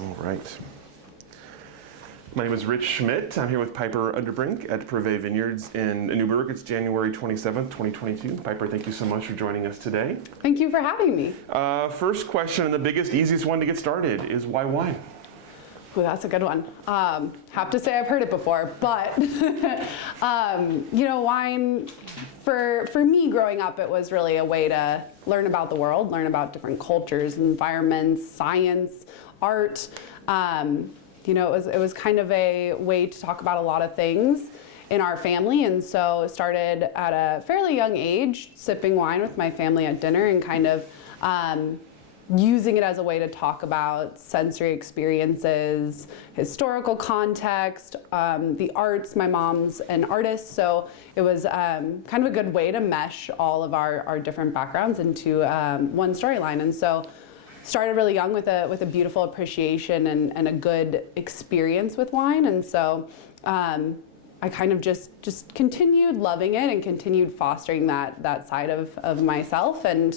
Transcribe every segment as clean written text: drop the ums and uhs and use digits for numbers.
All right. My name is Rich Schmidt. I'm here with Piper Underbrink at Privé Vineyards in Newberg. It's January 27th, 2022. Piper, thank you so much for joining us today. Thank you for having me. First question, and the biggest, easiest one to get started, is why wine? Ooh, that's a good one. Have to say I've heard it before, but wine, for me growing up, it was really a way to learn about the world, learn about different cultures, environments, science, art. It was kind of a way to talk about a lot of things in our family, and so started at a fairly young age sipping wine with my family at dinner and kind of using it as a way to talk about sensory experiences, historical context, the arts. My mom's an artist, so it was kind of a good way to mesh all of our different backgrounds into one storyline. And so started really young with a beautiful appreciation and a good experience with wine. And so I kind of just continued loving it and continued fostering that side of myself. And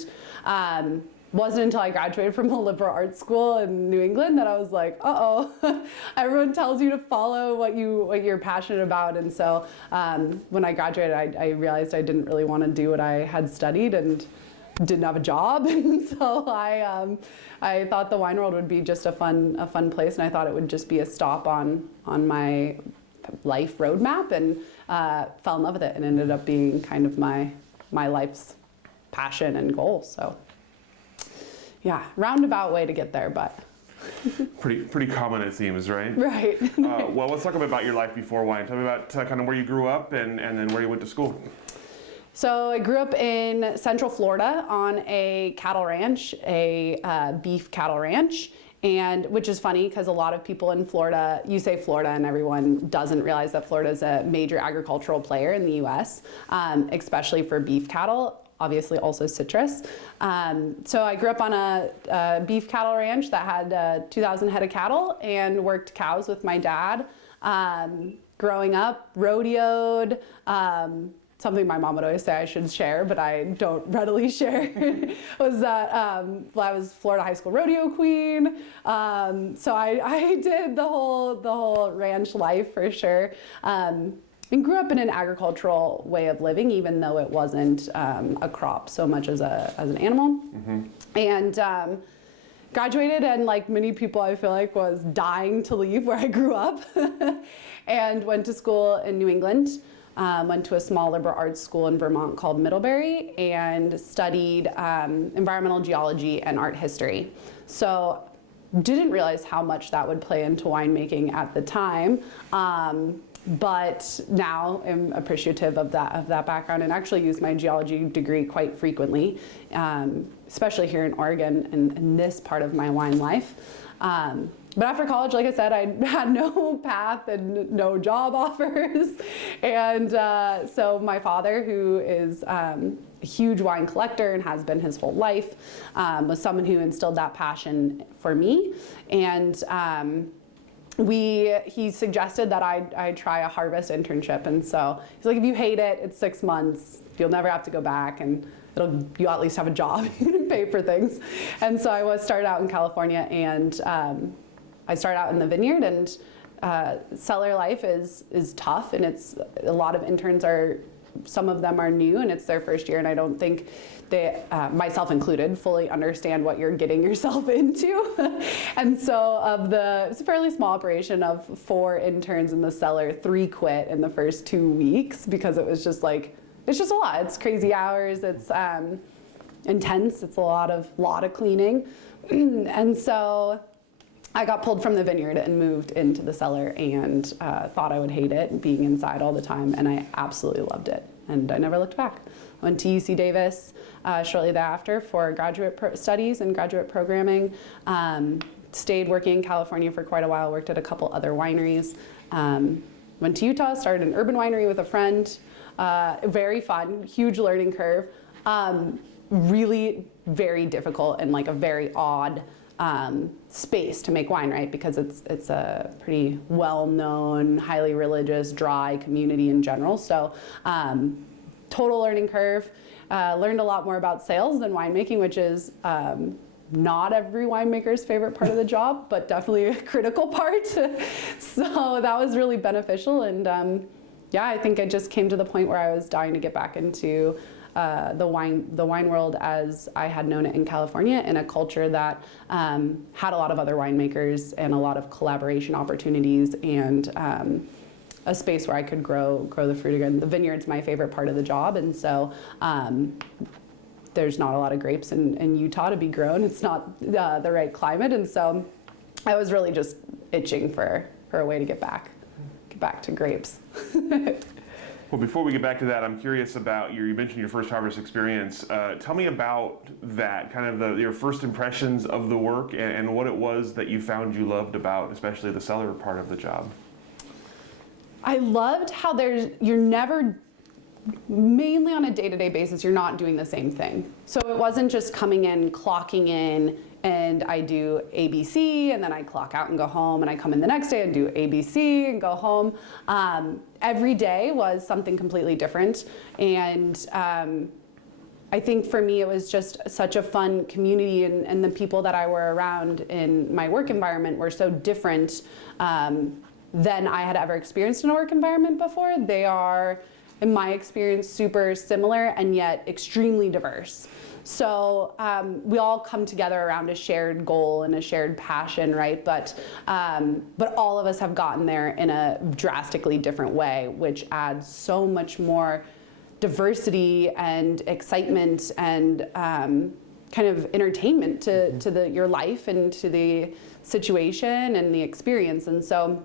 wasn't until I graduated from a liberal arts school in New England that I was like, everyone tells you to follow what you're passionate about. And so when I graduated, I realized I didn't really want to do what I had studied and didn't have a job. And so I thought the wine world would be just a fun place, and I thought it would just be a stop on my life roadmap, and fell in love with it and ended up being kind of my life's passion and goal. So yeah, roundabout way to get there, but pretty common it seems, right? Right. Well, let's talk about your life before wine. Tell me about kind of where you grew up and then where you went to school. So I grew up in Central Florida on a cattle ranch, a beef cattle ranch, and which is funny because a lot of people in Florida, you say Florida and everyone doesn't realize that Florida is a major agricultural player in the U.S., especially for beef cattle. Obviously also citrus. So I grew up on a beef cattle ranch that had 2,000 head of cattle and worked cows with my dad. Growing up, rodeoed, something my mom would always say I should share, but I don't readily share, was that I was Florida high school rodeo queen. So I did the whole ranch life for sure. And grew up in an agricultural way of living, even though it wasn't a crop so much as an animal. Mm-hmm. And graduated, and like many people, I feel like was dying to leave where I grew up, and went to school in New England. Went to a small liberal arts school in Vermont called Middlebury, and studied environmental geology and art history. So didn't realize how much that would play into winemaking at the time. But now I'm appreciative of that background, and actually use my geology degree quite frequently, especially here in Oregon and in this part of my wine life. But after college, like I said, I had no path and no job offers. And so my father, who is a huge wine collector and has been his whole life, was someone who instilled that passion for me. And he suggested that I try a harvest internship. And so he's like, if you hate it, it's 6 months. You'll never have to go back, and you'll at least have a job and pay for things. And so I started out in California, and I started out in the vineyard, and cellar life is tough, and it's a lot of interns some of them are new, and it's their first year, and I don't think they, myself included, fully understand what you're getting yourself into. And so it's a fairly small operation of 4 interns in the cellar, 3 quit in the first 2 weeks because it was just like, it's just a lot. It's crazy hours, it's intense, it's a lot of cleaning. And so I got pulled from the vineyard and moved into the cellar, and thought I would hate it being inside all the time, and I absolutely loved it, and I never looked back. I went to UC Davis shortly thereafter for graduate studies and graduate programming. Stayed working in California for quite a while, worked at a couple other wineries. Went to Utah, started an urban winery with a friend. Very fun, huge learning curve. Really very difficult and like a very odd space to make wine, right? Because it's a pretty well-known, highly religious, dry community in general. So total learning curve. Learned a lot more about sales than winemaking, which is not every winemaker's favorite part of the job, but definitely a critical part. So that was really beneficial. And yeah, I think I just came to the point where I was dying to get back into the wine world as I had known it in California, in a culture that had a lot of other winemakers and a lot of collaboration opportunities, and a space where I could grow the fruit again. The vineyard's my favorite part of the job, and so there's not a lot of grapes in Utah to be grown. It's not the right climate, and so I was really just itching for a way to get back to grapes. Well, before we get back to that, I'm curious about you mentioned your first harvest experience. Tell me about that, kind of your first impressions of the work, and what it was that you found you loved about, especially the cellar part of the job. I loved how you're never, mainly on a day-to-day basis, you're not doing the same thing. So it wasn't just coming in, clocking in, and I do ABC, and then I clock out and go home, and I come in the next day and do ABC and go home. Every day was something completely different, and I think for me it was just such a fun community, and the people that I were around in my work environment were so different than I had ever experienced in a work environment before. They are, in my experience, super similar and yet extremely diverse. So we all come together around a shared goal and a shared passion, right? But all of us have gotten there in a drastically different way, which adds so much more diversity and excitement and kind of entertainment to your life and to the situation and the experience. And so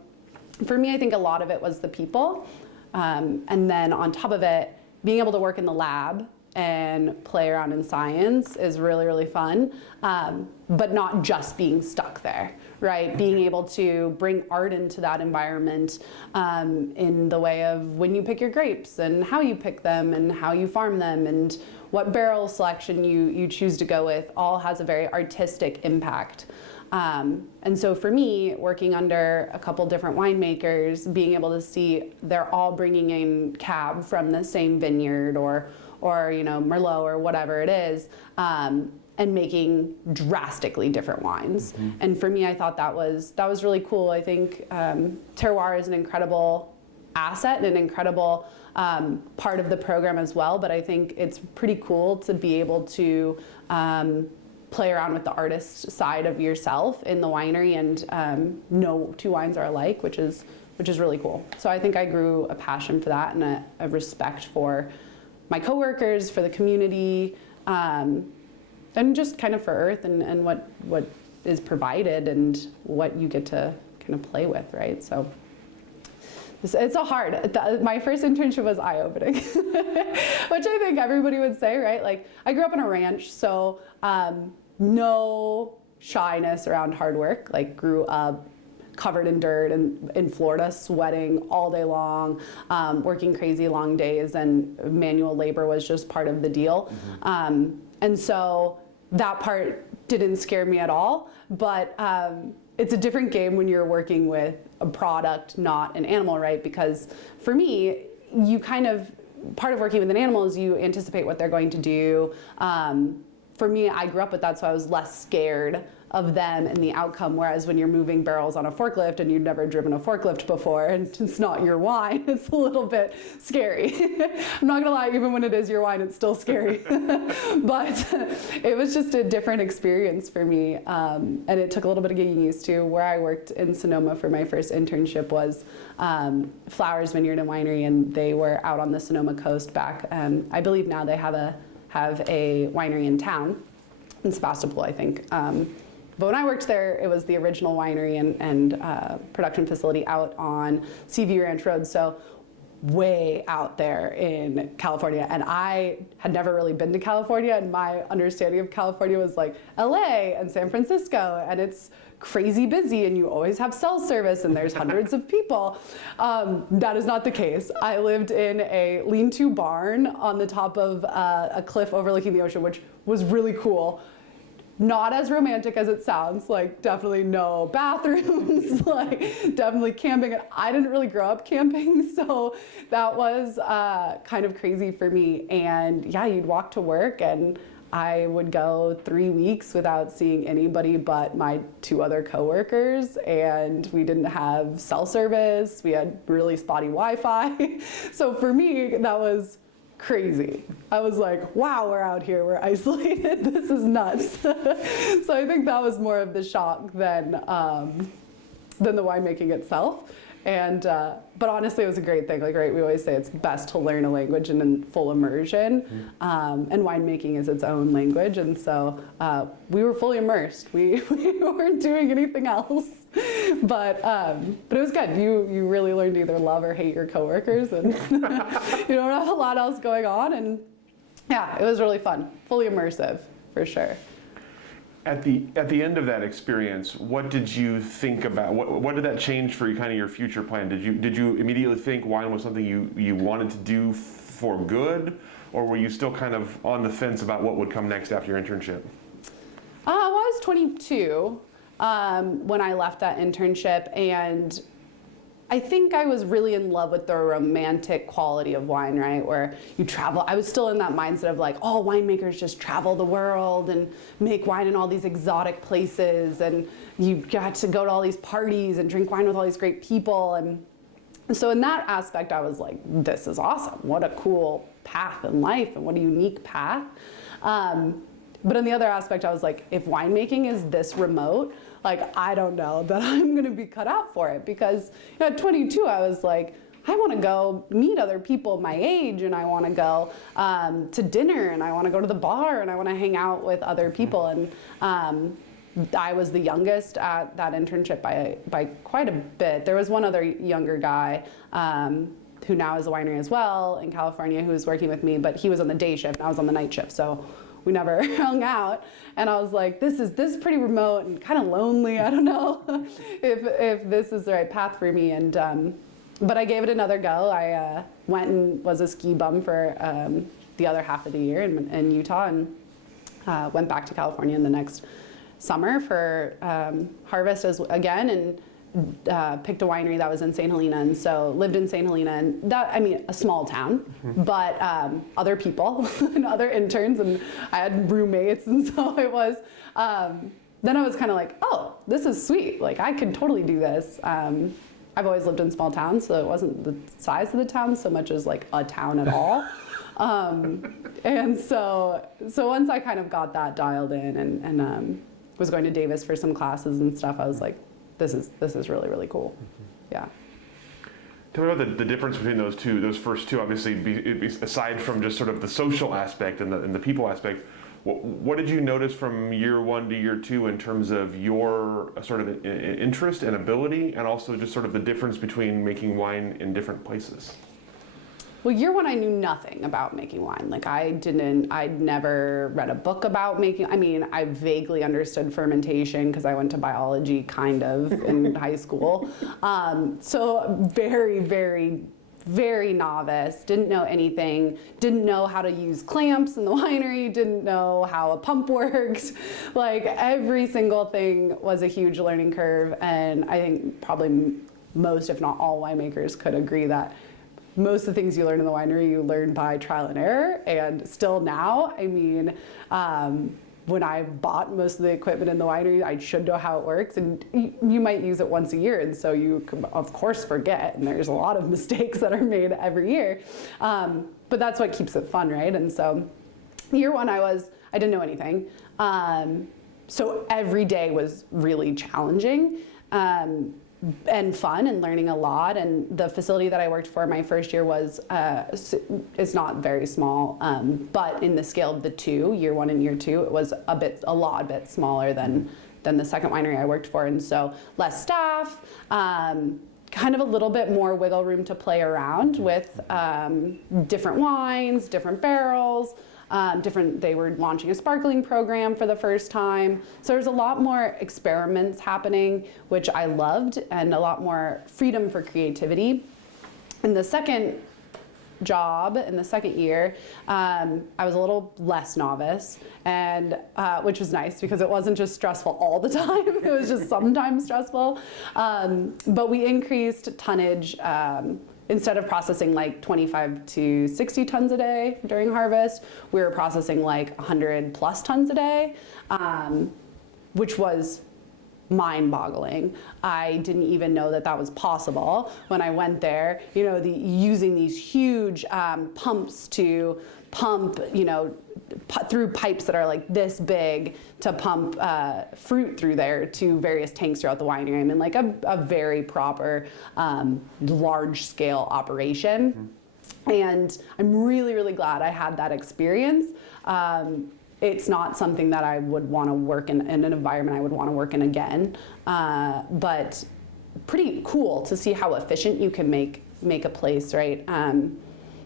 for me, I think a lot of it was the people. And then on top of it, being able to work in the lab and play around in science is really, really fun, but not just being stuck there, right? Being able to bring art into that environment in the way of when you pick your grapes and how you pick them and how you farm them and what barrel selection you choose to go with, all has a very artistic impact. And so for me, working under a couple different winemakers, being able to see they're all bringing in cab from the same vineyard or Merlot or whatever it is, and making drastically different wines. Mm-hmm. And for me, I thought that was really cool. I think terroir is an incredible asset and an incredible part of the program as well. But I think it's pretty cool to be able to play around with the artist side of yourself in the winery and no two wines are alike, which is really cool. So I think I grew a passion for that and a respect for my coworkers, for the community, and just kind of for Earth and what is provided and what you get to kind of play with, right? So it's my first internship was eye-opening, which I think everybody would say, right? Like, I grew up in a ranch, so no shyness around hard work, like grew up covered in dirt and in Florida, sweating all day long, working crazy long days, and manual labor was just part of the deal. Mm-hmm. And so that part didn't scare me at all, but it's a different game when you're working with a product, not an animal, right? Because for me, part of working with an animal is you anticipate what they're going to do. For me, I grew up with that, so I was less scared of them and the outcome, whereas when you're moving barrels on a forklift and you've never driven a forklift before and it's not your wine, it's a little bit scary. I'm not gonna lie, even when it is your wine, it's still scary. But it was just a different experience for me, and it took a little bit of getting used to. Where I worked in Sonoma for my first internship was Flowers Vineyard and Winery, and they were out on the Sonoma coast back. I believe now they have a winery in town, in Sebastopol, I think. But when I worked there, it was the original winery and production facility out on Seaview Ranch Road, so way out there in California. And I had never really been to California, and my understanding of California was like LA and San Francisco, and it's crazy busy and you always have cell service and there's hundreds of people. That is not the case. I lived in a lean-to barn on the top of a cliff overlooking the ocean, which was really cool. Not as romantic as it sounds, like definitely no bathrooms, like definitely camping. I didn't really grow up camping, so that was kind of crazy for me. And yeah, you'd walk to work and I would go 3 weeks without seeing anybody but my 2 other coworkers, and we didn't have cell service. We had really spotty Wi-Fi. So for me, that was crazy. I was like, wow, we're out here, we're isolated. This is nuts. So I think that was more of the shock than the winemaking itself. And but honestly, it was a great thing. Like, right, we always say it's best to learn a language in full immersion, and winemaking is its own language. And so we were fully immersed. We weren't doing anything else. But it was good. You really learned to either love or hate your coworkers, and you don't have a lot else going on. And yeah, it was really fun. Fully immersive, for sure. At the end of that experience, what did you think about? What did that change for you, kind of your future plan? Did you immediately think wine was something you wanted to do for good, or were you still kind of on the fence about what would come next after your internship? Well, I was 22 when I left that internship, and I think I was really in love with the romantic quality of wine, right? Where you travel. I was still in that mindset of like, oh, winemakers just travel the world and make wine in all these exotic places, and you got to go to all these parties and drink wine with all these great people. And so in that aspect, I was like, this is awesome. What a cool path in life, and what a unique path. But in the other aspect, I was like, if winemaking is this remote, like, I don't know that I'm gonna be cut out for it, because at 22, I was like, I wanna go meet other people my age, and I wanna go to dinner, and I wanna go to the bar, and I wanna hang out with other people. And I was the youngest at that internship by quite a bit. There was one other younger guy who now is a winery as well in California, who was working with me, but he was on the day shift and I was on the night shift. So we never hung out, and I was like, this is pretty remote and kind of lonely. I don't know if this is the right path for me. And but I gave it another go. I went and was a ski bum for the other half of the year in Utah, and went back to California in the next summer for harvest again, and picked a winery that was in St. Helena, and so lived in St. Helena, and that, I mean, a small town, but other people and other interns, and I had roommates, and so it was, then I was kind of like, oh, this is sweet, like I could totally do this. I've always lived in small towns, so it wasn't the size of the town so much as like a town at all. And so once I kind of got that dialed in and was going to Davis for some classes and stuff, I was like, this is really, really cool. Yeah. Tell me about the difference between those first two, obviously, aside from just sort of the social aspect and the people aspect. What did you notice from year 1 to year 2 in terms of your sort of interest and ability, and also just sort of the difference between making wine in different places? Well, year 1, I knew nothing about making wine. Like I'd never read a book about making, I mean, I vaguely understood fermentation because I went to biology kind of in high school. So very, very, very novice, didn't know anything, didn't know how to use clamps in the winery, didn't know how a pump worked. Like every single thing was a huge learning curve. And I think probably most, if not all, winemakers could agree that most of the things you learn in the winery, you learn by trial and error. And still now, I mean, when I bought most of the equipment in the winery, I should know how it works. And you might use it once a year, and so you can, of course, forget. And there's a lot of mistakes that are made every year. But that's what keeps it fun, right? And so year 1, I didn't know anything. So every day was really challenging. And fun, and learning a lot. And the facility that I worked for my first year was, it's not very small, but in the scale of the two, year 1 and year 2, it was a bit smaller than the second winery I worked for. And so less staff, kind of a little bit more wiggle room to play around with different wines, different barrels, they were launching a sparkling program for the first time. So there's a lot more experiments happening, which I loved, and a lot more freedom for creativity. In the second job, in the second year, I was a little less novice, and which was nice because it wasn't just stressful all the time. It was just sometimes stressful. But we increased tonnage instead of processing like 25 to 60 tons a day during harvest, we were processing like 100 plus tons a day, which was mind-boggling. I didn't even know that that was possible when I went there. You know, using these huge pumps to pump, you know, through pipes that are like this big to pump fruit through there to various tanks throughout the winery. I mean, like a very proper, large-scale operation. And I'm really, really glad I had that experience. It's not something that I would want to work in an environment I would want to work in again, but pretty cool to see how efficient you can make a place, right?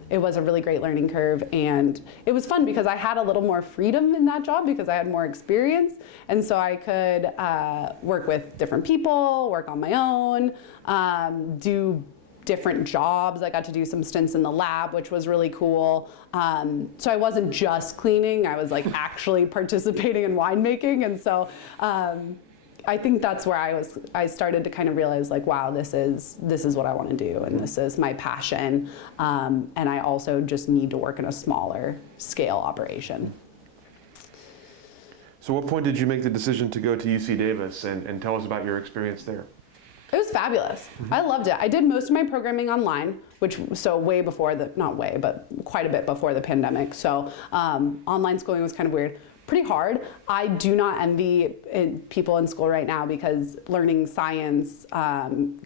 It was a really great learning curve, and it was fun because I had a little more freedom in that job because I had more experience, and so I could work with different people, work on my own, do different jobs. I got to do some stints in the lab, which was really cool. So I wasn't just cleaning, I was like actually participating in winemaking. And so I think that's where I started to kind of realize like, wow, this is what I want to do. And this is my passion. And I also just need to work in a smaller scale operation. So what point did you make the decision to go to UC Davis, and tell us about your experience there? It was fabulous. I loved it. I did most of my programming online, so way before not way, but quite a bit before the pandemic. So online schooling was kind of weird, pretty hard. I do not envy people in school right now because learning science,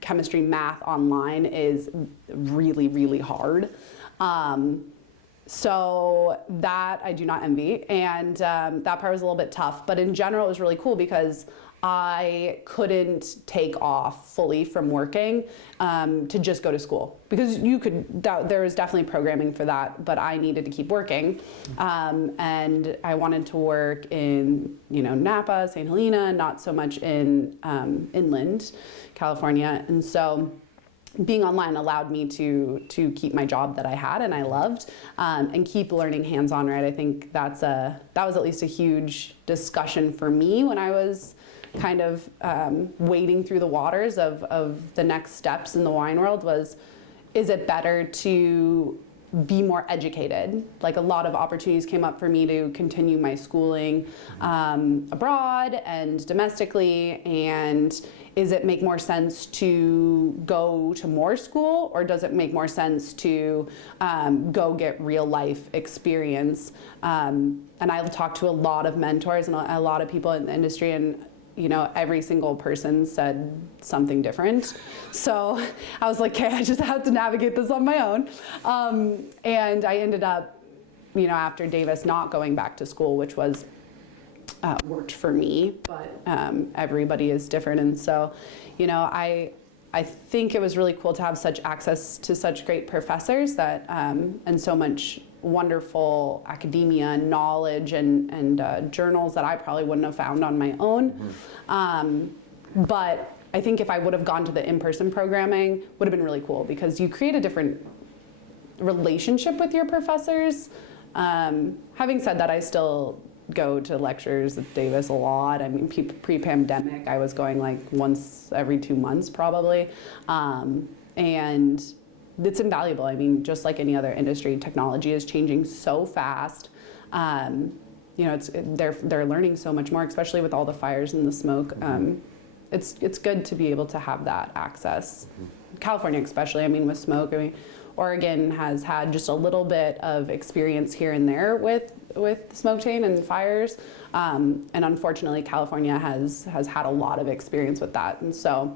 chemistry, math online is really, really hard. So that I do not envy, and that part was a little bit tough. But in general, it was really cool because I couldn't take off fully from working to just go to school, because there was definitely programming for that, but I needed to keep working. And I wanted to work in, you know, Napa, St. Helena, not so much in inland California. And so being online allowed me to keep my job that I had and I loved, and keep learning hands-on, right? I think that was at least a huge discussion for me when I was kind of wading through the waters of the next steps in the wine world. Is it better to be more educated? Like, a lot of opportunities came up for me to continue my schooling abroad and domestically, and is it make more sense to go to more school, or does it make more sense to go get real life experience? And I've talked to a lot of mentors and a lot of people in the industry, and you know, every single person said something different. So I was like, okay, I just have to navigate this on my own. And I ended up, you know, after Davis, not going back to school, which was worked for me, but everybody is different. And so, you know, I think it was really cool to have such access to such great professors that and so much wonderful academia and knowledge and journals that I probably wouldn't have found on my own. But I think if I would have gone to the in-person programming, would have been really cool, because you create a different relationship with your professors. Having said that, I still go to lectures at Davis a lot. I mean, pre-pandemic, I was going like once every 2 months probably. And it's invaluable. I mean, just like any other industry, technology is changing so fast. You know, they're learning so much more, especially with all the fires and the smoke. It's good to be able to have that access. California especially, I mean, with smoke, I mean, Oregon has had just a little bit of experience here and there with smoke chain and fires. And unfortunately, California has had a lot of experience with that. And so,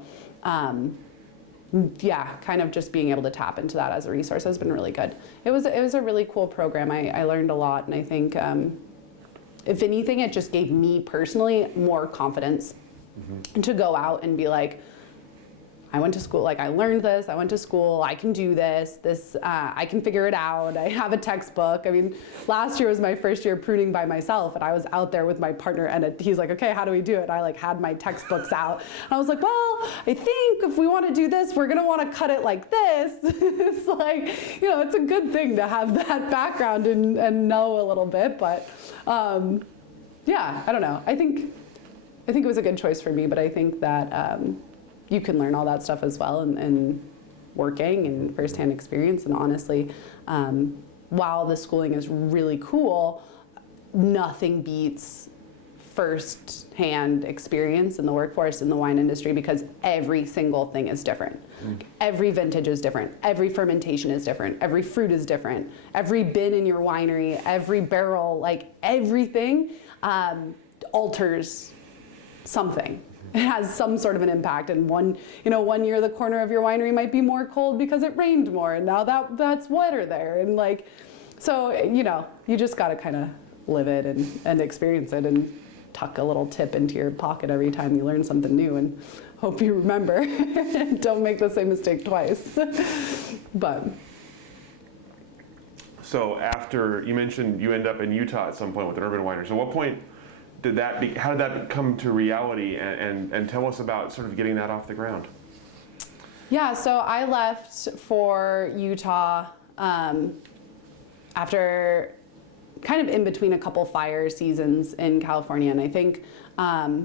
yeah, kind of just being able to tap into that as a resource has been really good. It was a really cool program. I learned a lot, and I think if anything, it just gave me personally more confidence to go out and be like, I went to school, like I learned this, I went to school, I can do this, I can figure it out, I have a textbook. I mean, last year was my first year pruning by myself, and I was out there with my partner, and he's like, okay, how do we do it? And I like had my textbooks out. And I was like, well, I think if we want to do this, we're gonna want to cut it like this. It's like, you know, it's a good thing to have that background and know a little bit, but yeah, I don't know. I think it was a good choice for me, but I think that you can learn all that stuff as well, and working and firsthand experience. And honestly, while the schooling is really cool, nothing beats first-hand experience in the workforce in the wine industry, because every single thing is different. Every vintage is different. Every fermentation is different. Every fruit is different. Every bin in your winery, every barrel, like everything alters something. It has some sort of an impact. And one year the corner of your winery might be more cold because it rained more, and now that's wetter there. And like, so you just got to kind of live it and experience it, and tuck a little tip into your pocket every time you learn something new, and hope you remember. Don't make the same mistake twice. But so after you mentioned you end up in Utah at some point with an urban winery. So what point how did that come to reality, and tell us about sort of getting that off the ground? Yeah, so I left for Utah after kind of in between a couple fire seasons in California, and I think I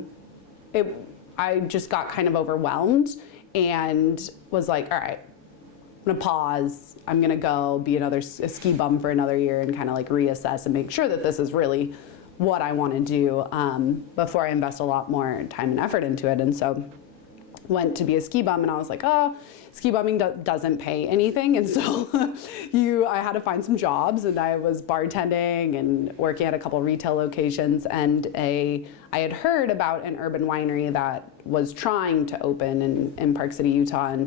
just got kind of overwhelmed and was like, all right, I'm gonna pause. I'm gonna go be a ski bum for another year and kind of like reassess and make sure that this is really what I want to do before I invest a lot more time and effort into it. And so went to be a ski bum, and I was like, oh, ski bumming doesn't pay anything. And so I had to find some jobs, and I was bartending and working at a couple retail locations, and I had heard about an urban winery that was trying to open in Park City, Utah,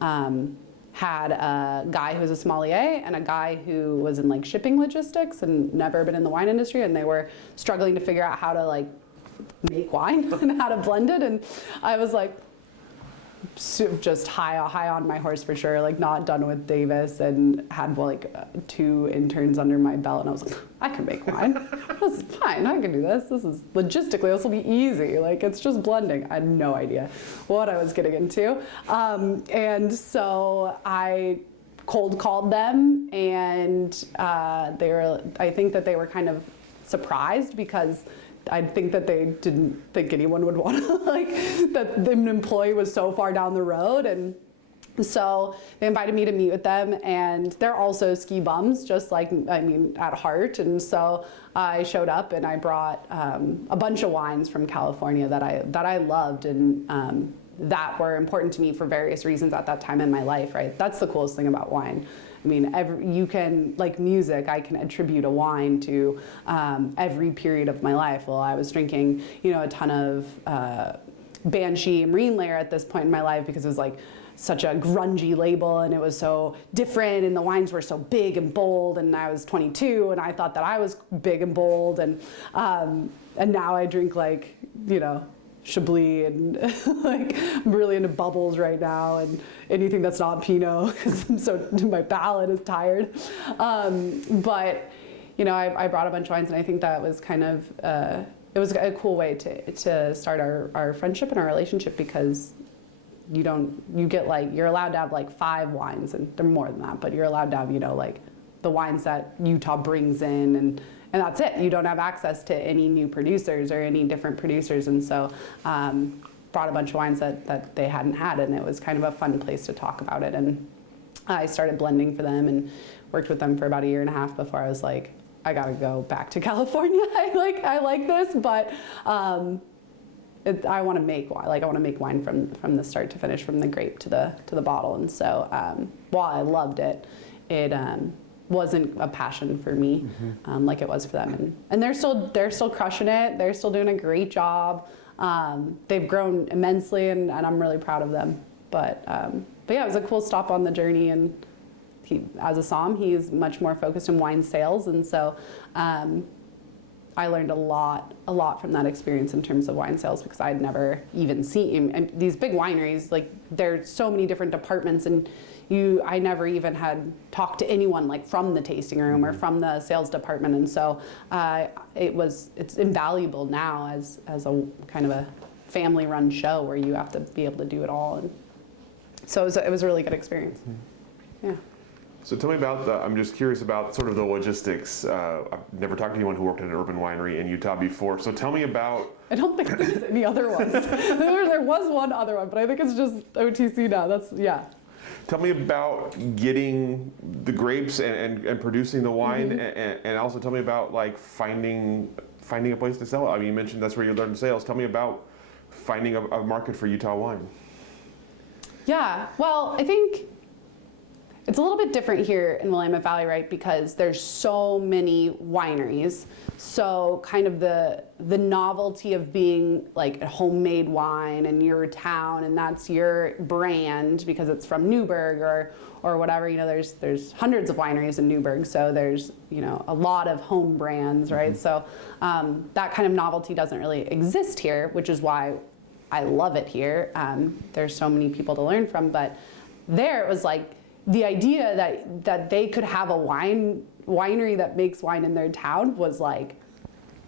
and had a guy who was a sommelier and a guy who was in like shipping logistics and never been in the wine industry, and they were struggling to figure out how to like make wine and how to blend it. And I was like, just high on my horse for sure, like not done with Davis, and had like 2 interns under my belt, and I was like, I can make wine. This is fine, I can do this. This is logistically, this will be easy. Like, it's just blending. I had no idea what I was getting into. And so I cold called them, and I think that they were kind of surprised, because I think that they didn't think anyone would want to, like, that the employee was so far down the road. And so they invited me to meet with them, and they're also ski bums, just like, at heart. And so I showed up, and I brought a bunch of wines from California that I loved, and that were important to me for various reasons at that time in my life, right? That's the coolest thing about wine. I mean, you can, like music, I can attribute a wine to every period of my life. Well, I was drinking, a ton of Banshee and Marine Layer at this point in my life, because it was like such a grungy label, and it was so different, and the wines were so big and bold, and I was 22, and I thought that I was big and bold, and now I drink like, Chablis, and like I'm really into bubbles right now, and anything that's not Pinot, because my palate is tired. But I brought a bunch of wines, and I think that was kind of it was a cool way to start our friendship and our relationship, because you're allowed to have like 5 wines, and they're more than that, but you're allowed to have like the wines that Utah brings in, and that's it. You don't have access to any new producers or any different producers. And so brought a bunch of wines that they hadn't had, and it was kind of a fun place to talk about it. And I started blending for them and worked with them for about 1.5 years before I was like, I gotta go back to California. I like this, but I want to make wine. Like, I want to make wine from the start to finish, from the grape to the bottle. And so while I loved it, it wasn't a passion for me, like it was for them. And they're still crushing it. They're still doing a great job. They've grown immensely, and I'm really proud of them. But yeah, it was a cool stop on the journey. And as a somm, he's much more focused on wine sales, and so I learned a lot from that experience in terms of wine sales, because I'd never even seen, and these big wineries, like, there's so many different departments, and I never even had talked to anyone like from the tasting room or from the sales department. And so it's invaluable now as a kind of a family run show where you have to be able to do it all. And so it was a really good experience. Yeah. So tell me about I'm just curious about sort of the logistics. I've never talked to anyone who worked at an urban winery in Utah before. So tell me about... I don't think there's any other ones. There was one other one, but I think it's just OTC now. Yeah. Tell me about getting the grapes and producing the wine, and also tell me about like finding a place to sell it. I mean, you mentioned that's where you learned sales. Tell me about finding a market for Utah wine. Yeah, well, I think it's a little bit different here in Willamette Valley, right? Because there's so many wineries. So kind of the novelty of being like a homemade wine in your town, and that's your brand because it's from Newberg or whatever. You know, there's hundreds of wineries in Newberg, so there's, you know, a lot of home brands, right? So that kind of novelty doesn't really exist here, which is why I love it here. There's so many people to learn from, but there it was like the idea that they could have a winery that makes wine in their town was like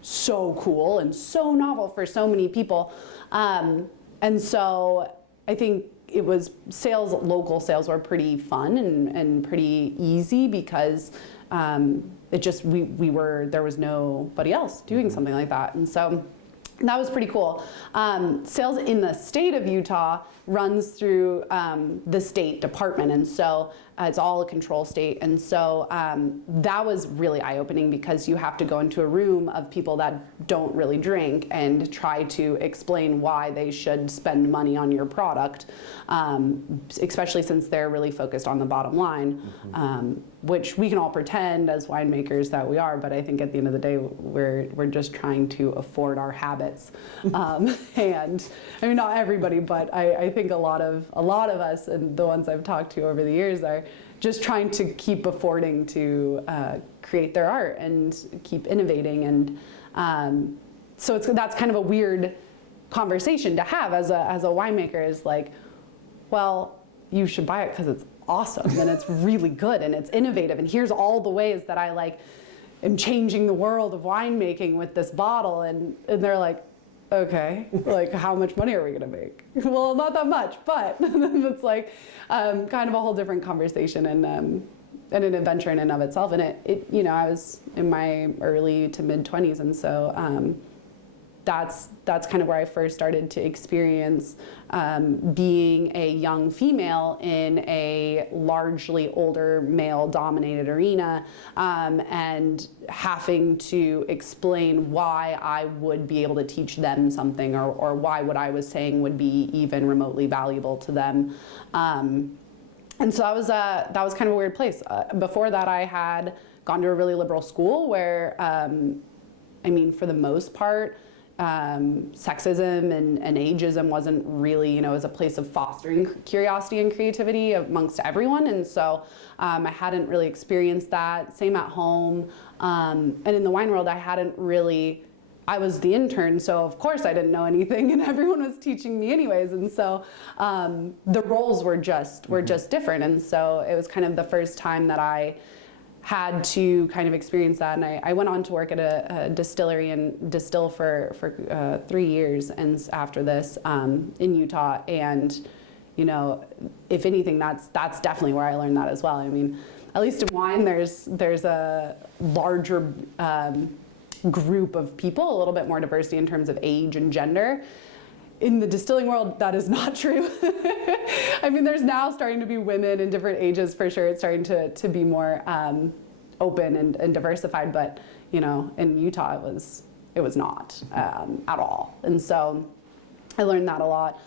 so cool and so novel for so many people. And so I think it was local sales were pretty fun and pretty easy because it just, there was nobody else doing something like that. And so that was pretty cool. Sales in the state of Utah runs through the state department, and so it's all a control state. And so that was really eye-opening because you have to go into a room of people that don't really drink and try to explain why they should spend money on your product, especially since they're really focused on the bottom line, which we can all pretend as winemakers that we are, but I think at the end of the day, we're just trying to afford our habits. And I mean, not everybody, but I think a lot of us and the ones I've talked to over the years are just trying to keep affording to create their art and keep innovating. And so that's kind of a weird conversation to have as a winemaker, is like, well, you should buy it because it's awesome and it's really good and it's innovative, and here's all the ways that I am changing the world of winemaking with this bottle, and they're like, okay, like how much money are we gonna make? Well, not that much, but it's like kind of a whole different conversation and an adventure in and of itself. And it you know, I was in my early to mid 20s, and so that's kind of where I first started to experience being a young female in a largely older male-dominated arena, and having to explain why I would be able to teach them something, or why what I was saying would be even remotely valuable to them. And so that was kind of a weird place. Before that, I had gone to a really liberal school where, I mean, for the most part, sexism and ageism wasn't really, you know, as a place of fostering curiosity and creativity amongst everyone. And so I hadn't really experienced that. Same at home. And in the wine world, I was the intern, so of course I didn't know anything, and everyone was teaching me anyways. And so the roles were just different. And so it was kind of the first time that I had to kind of experience that, and I went on to work at a distillery and distill for 3 years, and after this in Utah. And you know, if anything, that's definitely where I learned that as well. I mean, at least in wine, there's a larger group of people, a little bit more diversity in terms of age and gender. In the distilling world, that is not true. I mean, there's now starting to be women in different ages, for sure. It's starting to be more open and diversified, but you know, in Utah, it was not at all. And so I learned that a lot.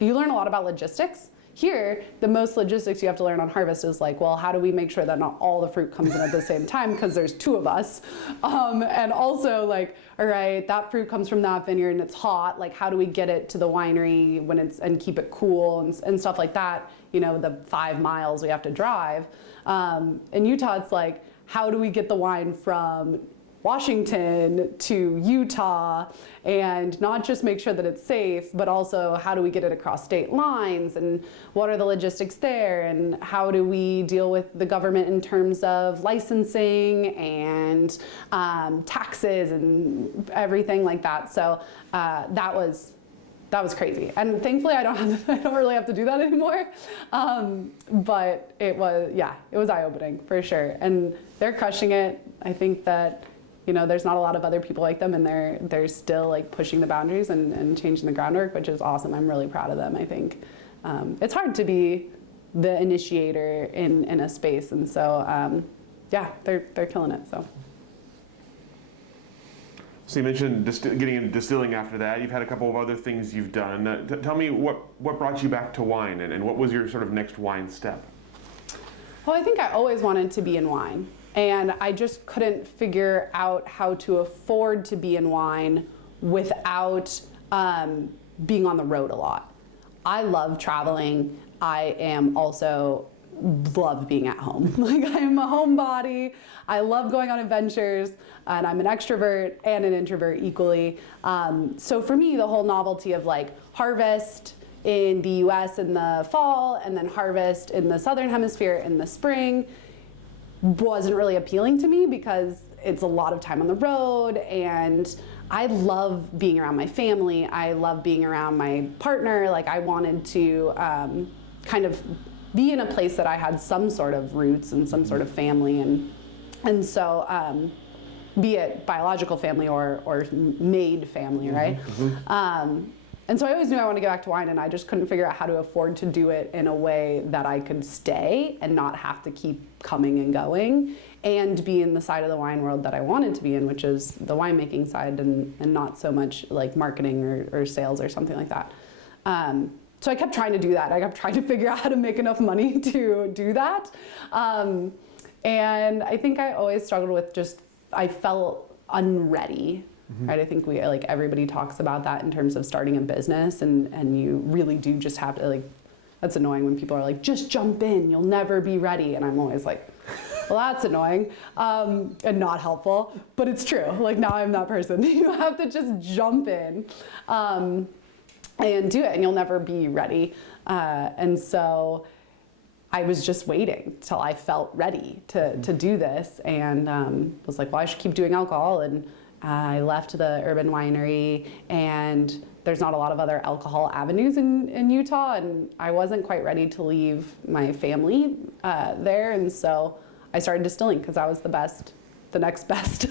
You learn a lot about logistics. Here, the most logistics you have to learn on harvest is like, well, how do we make sure that not all the fruit comes in at the same time, because there's 2 of us. And also like, all right, that fruit comes from that vineyard and it's hot. Like, how do we get it to the winery and keep it cool and stuff like that? You know, the 5 miles we have to drive. In Utah, it's like, how do we get the wine from Washington to Utah, and not just make sure that it's safe, but also how do we get it across state lines, and what are the logistics there, and how do we deal with the government in terms of licensing and taxes and everything like that. So that was crazy, and thankfully I don't really have to do that anymore. But it was eye-opening for sure, and they're crushing it. I think that, you know, there's not a lot of other people like them, and they're still like pushing the boundaries and changing the groundwork, which is awesome. I'm really proud of them. I think it's hard to be the initiator in a space. And so, yeah, they're killing it, so. So you mentioned getting into distilling after that. You've had a couple of other things you've done. Tell me what brought you back to wine, and what was your sort of next wine step? Well, I think I always wanted to be in wine, and I just couldn't figure out how to afford to be in wine without being on the road a lot. I love traveling. I am also love being at home. Like, I am a homebody. I love going on adventures, and I'm an extrovert and an introvert equally. So for me, the whole novelty of like harvest in the US in the fall and then harvest in the Southern Hemisphere in the spring wasn't really appealing to me because it's a lot of time on the road, and I love being around my family. I love being around my partner. Like, I wanted to kind of be in a place that I had some sort of roots and some sort of family, and so be it biological family or made family, right? Mm-hmm. And so I always knew I wanted to get back to wine, and I just couldn't figure out how to afford to do it in a way that I could stay and not have to keep coming and going, and be in the side of the wine world that I wanted to be in, which is the winemaking side, and not so much like marketing or sales or something like that. So I kept trying to do that. I kept trying to figure out how to make enough money to do that. And I think I always struggled with I felt unready. Mm-hmm. Right? I think everybody talks about that in terms of starting a business, and you really do just have to, that's annoying when people are like, just jump in, you'll never be ready. And I'm always like, well, that's annoying and not helpful, but it's true. Like, now I'm that person. You have to just jump in and do it, and you'll never be ready. And so I was just waiting till I felt ready to do this, and was like, well, I should keep doing alcohol. And I left the urban winery, and there's not a lot of other alcohol avenues in Utah, and I wasn't quite ready to leave my family there, and so I started distilling because that was the next best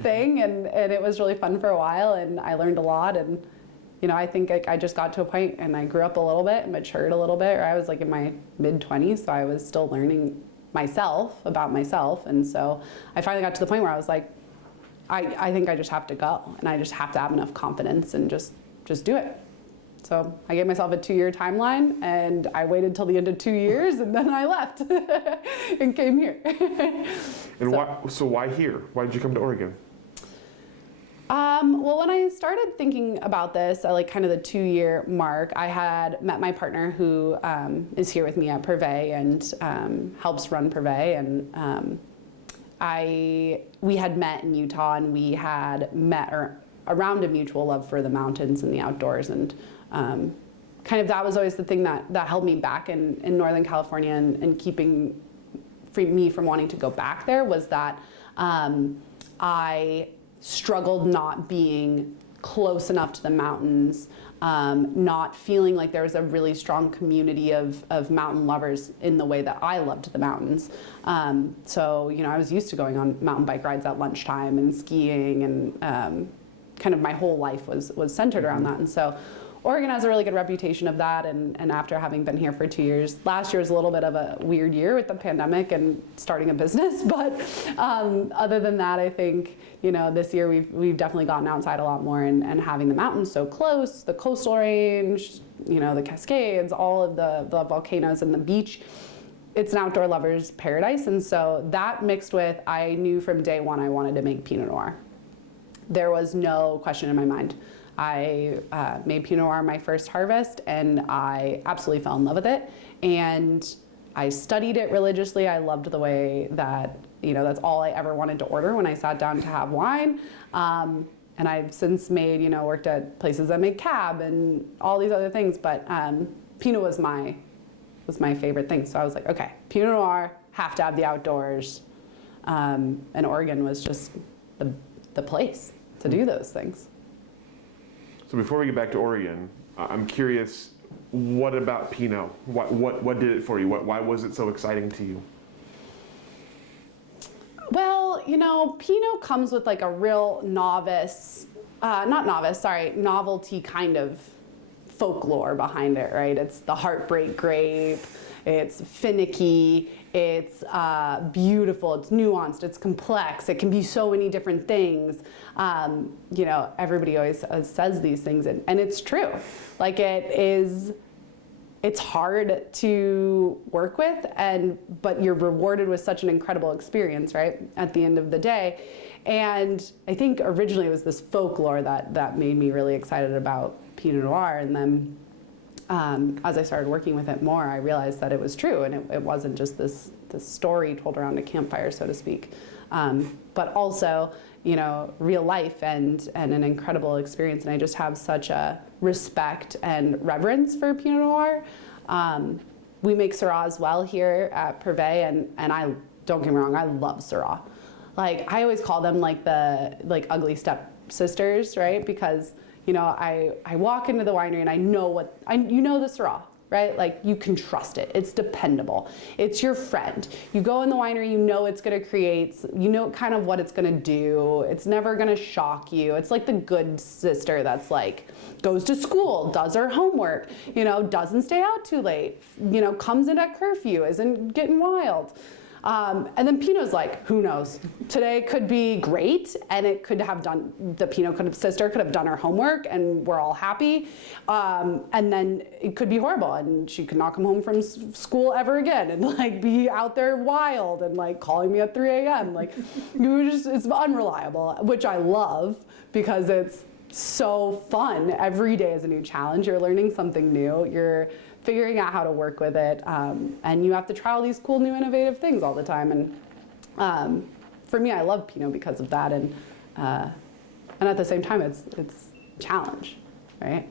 thing, and it was really fun for a while, and I learned a lot, and I think I just got to a point, and I grew up a little bit and matured a little bit, or I was in my mid-20s, so I was still learning about myself, and so I finally got to the point where I was like, I think I just have to go, and I just have to have enough confidence and just do it. So I gave myself a 2-year timeline, and I waited till the end of 2 years, and then I left and came here. And why here? Why did you come to Oregon? Well, when I started thinking about this, at kind of the 2-year mark, I had met my partner who is here with me at Privé and helps run Privé, and we had met in Utah, and we had met around a mutual love for the mountains and the outdoors, and kind of that was always the thing that held me back in Northern California and keeping me from wanting to go back there, was that I struggled not being close enough to the mountains, not feeling like there was a really strong community of mountain lovers in the way that I loved the mountains. So, I was used to going on mountain bike rides at lunchtime and skiing, and kind of my whole life was centered around that. And so Oregon has a really good reputation of that, and after having been here for 2 years, last year was a little bit of a weird year with the pandemic and starting a business, but other than that, I think, this year we've definitely gotten outside a lot more, and having the mountains so close, the coastal range, the Cascades, all of the volcanoes and the beach, it's an outdoor lover's paradise. And so that mixed with, I knew from day one I wanted to make Pinot Noir. There was no question in my mind. I made Pinot Noir my first harvest, and I absolutely fell in love with it. And I studied it religiously. I loved the way that, that's all I ever wanted to order when I sat down to have wine. And I've since worked at places that make Cab and all these other things, but Pinot was my favorite thing. So I was like, okay, Pinot Noir, have to have the outdoors. And Oregon was just the place to do those things. So before we get back to Oregon, I'm curious, what about Pinot? What did it for you? Why was it so exciting to you? Well, Pinot comes with a real novelty kind of folklore behind it, right? It's the heartbreak grape, it's finicky, it's beautiful, it's nuanced, it's complex, it can be so many different things. You know, everybody always says these things, and it's true. Like it's hard to work with, but you're rewarded with such an incredible experience, right, at the end of the day. And I think originally it was this folklore that made me really excited about Pinot Noir, and then as I started working with it more, I realized that it was true, and it wasn't just this story told around a campfire, so to speak, but also, you know, real life and an incredible experience. And I just have such a respect and reverence for Pinot Noir. We make Syrah as well here at Privé, and I don't get me wrong, I love Syrah. Like, I always call them like the ugly step sisters, right? Because, you know, I walk into the winery and I know you know the Syrah, right? Like, you can trust it. It's dependable. It's your friend. You go in the winery, you know it's gonna create, you know kind of what it's gonna do. It's never gonna shock you. It's like the good sister that's like, goes to school, does her homework, you know, doesn't stay out too late, you know, comes in at curfew, isn't getting wild. And then Pinot's like, who knows? Today could be great, and it could have done, the Pinot sister could have done her homework, and we're all happy. And then it could be horrible, and she could not come home from school ever again, and like be out there wild, and like calling me at 3 a.m. Like, it's unreliable, which I love because it's so fun. Every day is a new challenge. You're learning something new. You're figuring out how to work with it, and you have to try all these cool, new, innovative things all the time. And for me, I love Pinot because of that, and at the same time, it's a challenge, right?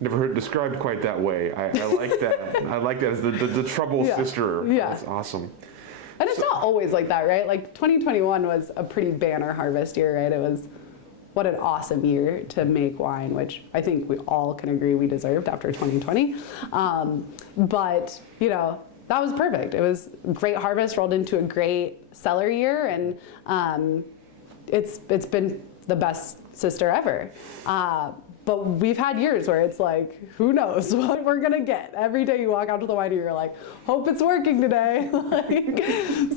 Never heard it described quite that way. I like that. I like that as the trouble sister. Yeah. That's awesome. And it's not always like that, right? Like 2021 was a pretty banner harvest year, right? It was, what an awesome year to make wine, which I think we all can agree we deserved after 2020. But, you know, that was perfect. It was a great harvest rolled into a great cellar year, and it's been the best sister ever. But we've had years where it's like, who knows what we're gonna get? Every day you walk out to the winery, you're like, hope it's working today. Like,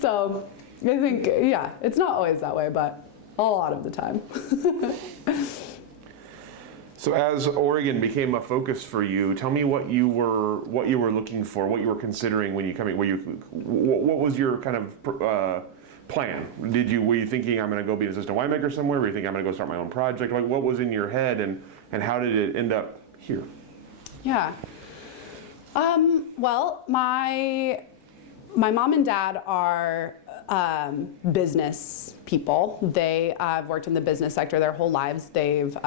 so I think, yeah, it's not always that way, but a lot of the time. So as Oregon became a focus for you, tell me what you were looking for, what you were considering when you come in. What was your kind of plan? Were you thinking I'm going to go be an assistant winemaker somewhere? Were you thinking I'm going to go start my own project? Like, what was in your head, and how did it end up here? Yeah. Well, my mom and dad are business people. They have worked in the business sector their whole lives. They've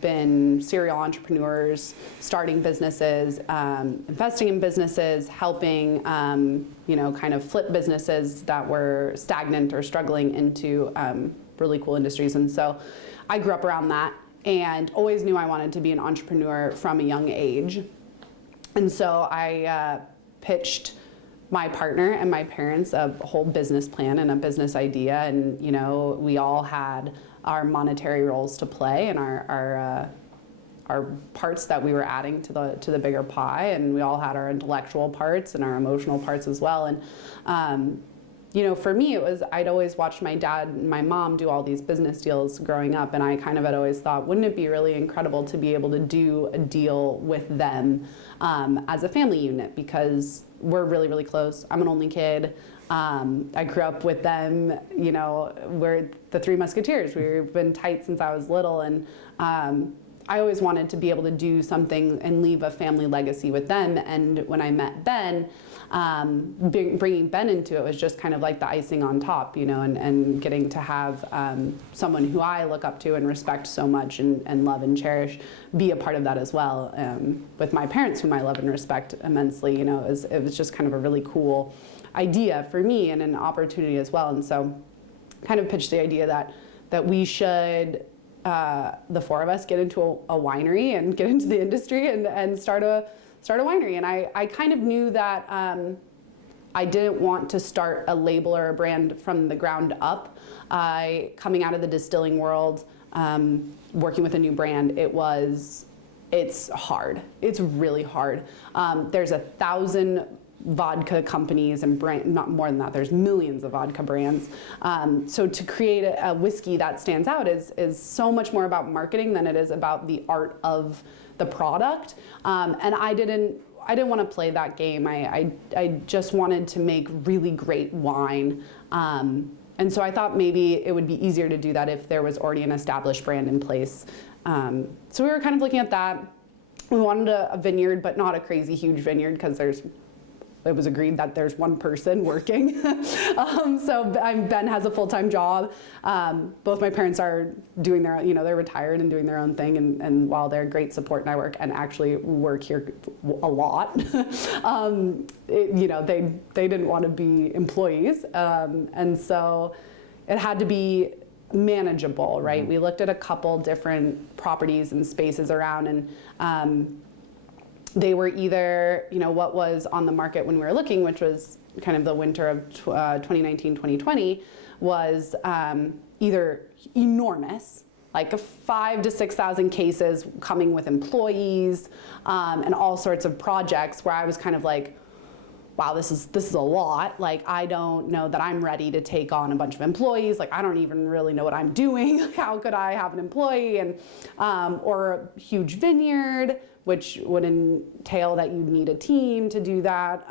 been serial entrepreneurs, starting businesses, investing in businesses, helping, you know, kind of flip businesses that were stagnant or struggling into really cool industries. And so I grew up around that and always knew I wanted to be an entrepreneur from a young age. And so I pitched my partner and my parents a whole business plan and a business idea, and you know, we all had our monetary roles to play and our parts that we were adding to the bigger pie, and we all had our intellectual parts and our emotional parts as well. And you know, for me, it was, I'd always watched my dad and my mom do all these business deals growing up, and I kind of had always thought, wouldn't it be really incredible to be able to do a deal with them as a family unit, because we're really, really close. I'm an only kid. I grew up with them, you know, we're the Three Musketeers. We've been tight since I was little, and I always wanted to be able to do something and leave a family legacy with them. And when I met Ben, bringing Ben into it was just kind of like the icing on top, you know, and getting to have someone who I look up to and respect so much and love and cherish be a part of that as well. With my parents, whom I love and respect immensely, you know, it was just kind of a really cool idea for me and an opportunity as well. And so kind of pitched the idea that we should, the four of us, get into a winery and get into the industry and start a winery. And I kind of knew that I didn't want to start a label or a brand from the ground up. Coming out of the distilling world, working with a new brand, it was it's hard. It's really hard. There's 1,000 vodka companies and not more than that, there's millions of vodka brands. So to create a whiskey that stands out is so much more about marketing than it is about the art of the product. And I didn't want to play that game. I just wanted to make really great wine. And so I thought maybe it would be easier to do that if there was already an established brand in place. So we were kind of looking at that. We wanted a vineyard, but not a crazy huge vineyard because it was agreed that there's one person working. So Ben has a full-time job. Both my parents are doing their, they're retired and doing their own thing. And while they're great support network and actually work here a lot, they didn't want to be employees. And so it had to be manageable, right? We looked at a couple different properties and spaces around, and they were either, what was on the market when we were looking, which was kind of the winter of 2019, 2020, was either enormous, like 5,000 to 6,000 cases coming with employees and all sorts of projects where I was kind of like, wow, this is a lot. Like, I don't know that I'm ready to take on a bunch of employees. Like, I don't even really know what I'm doing. Like, how could I have an employee? And or a huge vineyard, which would entail that you'd need a team to do that.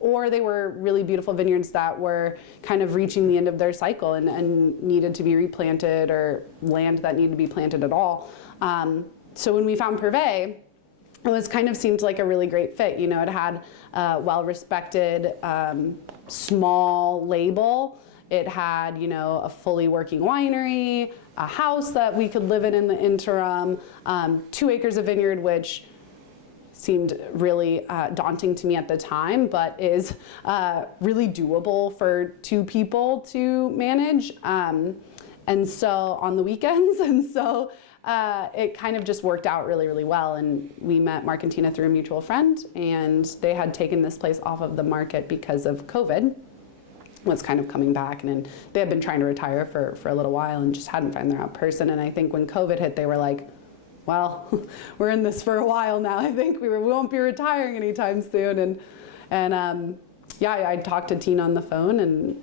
Or they were really beautiful vineyards that were kind of reaching the end of their cycle and needed to be replanted, or land that needed to be planted at all. So when we found Privé, it was kind of seemed like a really great fit. It had a well-respected small label. It had, a fully working winery, a house that we could live in the interim, 2 acres of vineyard, which seemed really daunting to me at the time, but is really doable for 2 people to manage. And so on the weekends, and so it kind of just worked out really, really well. And we met Mark and Tina through a mutual friend, and they had taken this place off of the market because of COVID. Was kind of coming back, and they had been trying to retire for a little while and just hadn't found their right person. And I think when COVID hit, they were like, well, we're in this for a while now. I think we won't be retiring anytime soon. And I talked to Tina on the phone and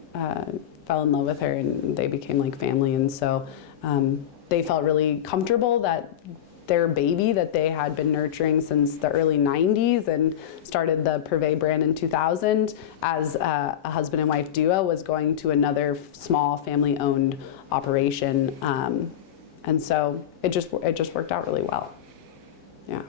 fell in love with her, and they became like family. And so they felt really comfortable that their baby that they had been nurturing since the early 90s and started the Privé brand in 2000 as a husband and wife duo was going to another small family-owned operation. And so it just worked out really well. Yeah.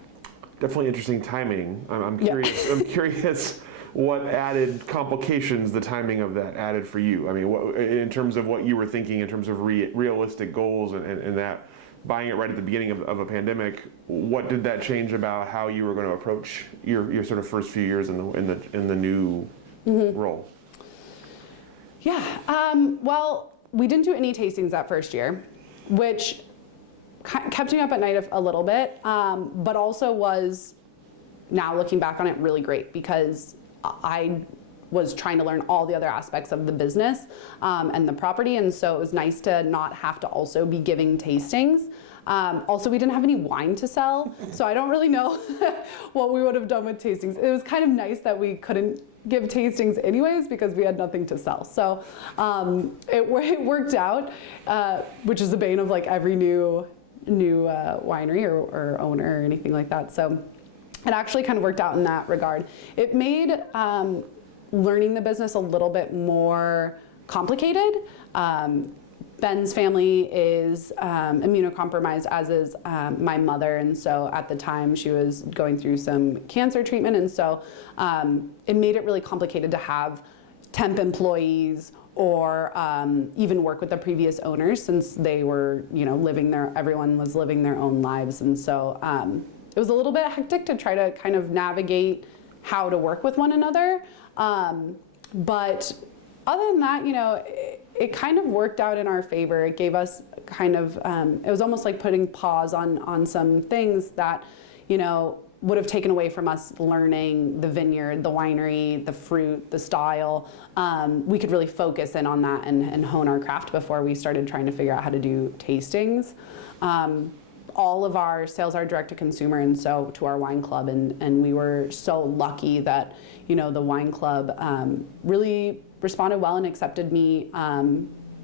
Definitely interesting timing. I'm curious. Yeah. I'm curious what added complications the timing of that added for you. I mean, in terms of what you were thinking, in terms of realistic goals and that. Buying it right at the beginning of a pandemic, what did that change about how you were going to approach your sort of first few years in the new role? Yeah, well, we didn't do any tastings that first year, which kept me up at night a little bit, but also was, now looking back on it, really great because I was trying to learn all the other aspects of the business and the property, and so it was nice to not have to also be giving tastings. Also, we didn't have any wine to sell, so I don't really know what we would have done with tastings. It was kind of nice that we couldn't give tastings anyways because we had nothing to sell. So it worked out, which is the bane of like every new winery or owner or anything like that. So it actually kind of worked out in that regard. It made learning the business a little bit more complicated. Ben's family is immunocompromised, as is my mother, and so at the time she was going through some cancer treatment, and so it made it really complicated to have temp employees or even work with the previous owners, since they were, everyone was living their own lives, and so it was a little bit hectic to try to kind of navigate how to work with one another. But other than that, it kind of worked out in our favor. It gave us kind of, it was almost like putting pause on some things that, would have taken away from us learning the vineyard, the winery, the fruit, the style. We could really focus in on that and hone our craft before we started trying to figure out how to do tastings. all of our sales are direct to consumer, and so to our wine club, and we were so lucky that, the wine club really responded well and accepted me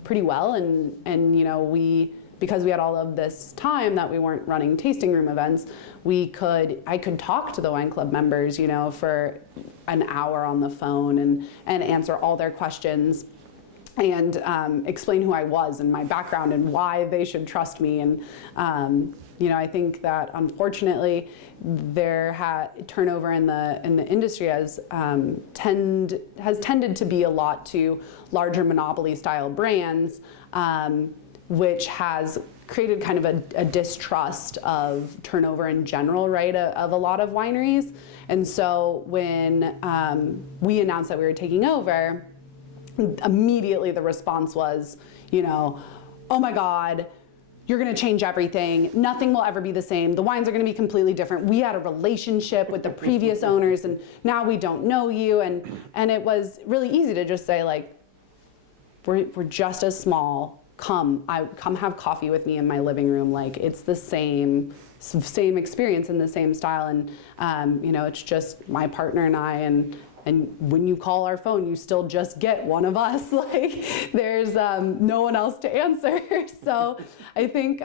pretty well, and because we had all of this time that we weren't running tasting room events, I could talk to the wine club members, for an hour on the phone and answer all their questions and explain who I was and my background and why they should trust me. And I think that unfortunately turnover in the industry has tended to be a lot to larger monopoly style brands, which has created kind of a distrust of turnover in general, right, of a lot of wineries. And so when we announced that we were taking over, immediately the response was, oh my God, you're gonna change everything. Nothing will ever be the same. The wines are gonna be completely different. We had a relationship with the previous owners and now we don't know you. And it was really easy to just say, like, we're just as small. Come have coffee with me in my living room. Like, it's the same experience and the same style. And it's just my partner and I, and when you call our phone, you still just get one of us. Like, there's no one else to answer. So I think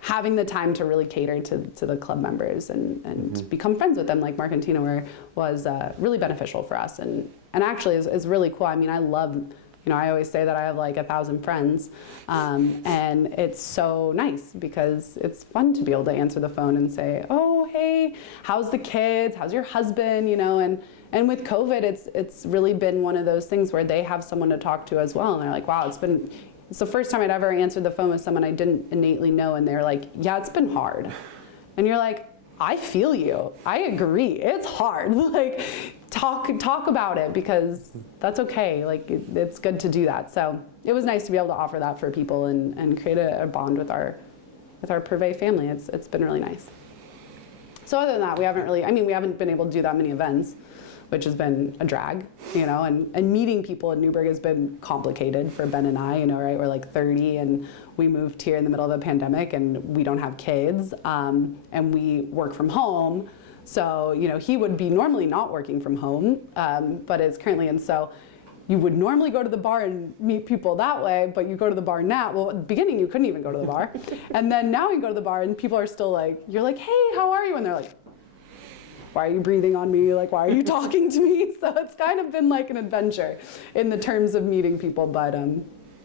having the time to really cater to the club members and become friends with them, like Mark and Tina were, was really beneficial for us. And actually is really cool. I mean, I love, I always say that I have like 1,000 friends, and it's so nice because it's fun to be able to answer the phone and say, oh, hey, how's the kids? How's your husband? And with COVID, it's really been one of those things where they have someone to talk to as well. And they're like, wow, it's the first time I'd ever answered the phone with someone I didn't innately know. And they're like, yeah, it's been hard. And you're like, I feel you. I agree. It's hard. Like, talk about it, because that's okay. Like, it's good to do that. So it was nice to be able to offer that for people and create a bond with our Privé family. It's been really nice. So other than that, we haven't been able to do that many events, which has been a drag, and meeting people in Newberg has been complicated for Ben and I, right? We're like 30 and we moved here in the middle of a pandemic and we don't have kids, and we work from home. So, he would be normally not working from home, but is currently, and so you would normally go to the bar and meet people that way, but you go to the bar now. Well, at the beginning, you couldn't even go to the bar. And then now you go to the bar and people are still like, you're like, hey, how are you? And they're like, why are you breathing on me? Like, why are you talking to me? So it's kind of been like an adventure in the terms of meeting people, but at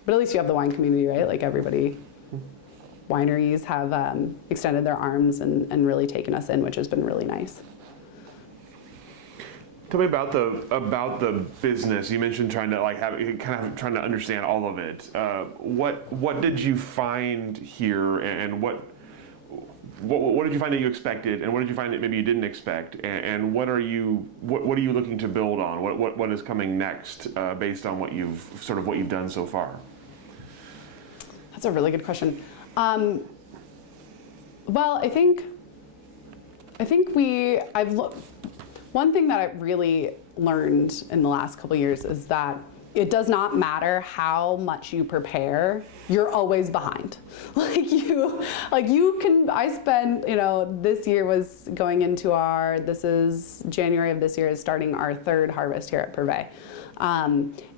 least you have the wine community, right? Like, wineries have extended their arms and really taken us in, which has been really nice. Tell me about the business. You mentioned trying to understand all of it. What did you find here, and what did you find that you expected, and what did you find that maybe you didn't expect, and what are you looking to build on? What is coming next based on what you've done so far? That's a really good question. Well, I think one thing that I really learned in the last couple of years is that it does not matter how much you prepare, you're always behind. This year was going into this is January of this year is starting our third harvest here at Privé.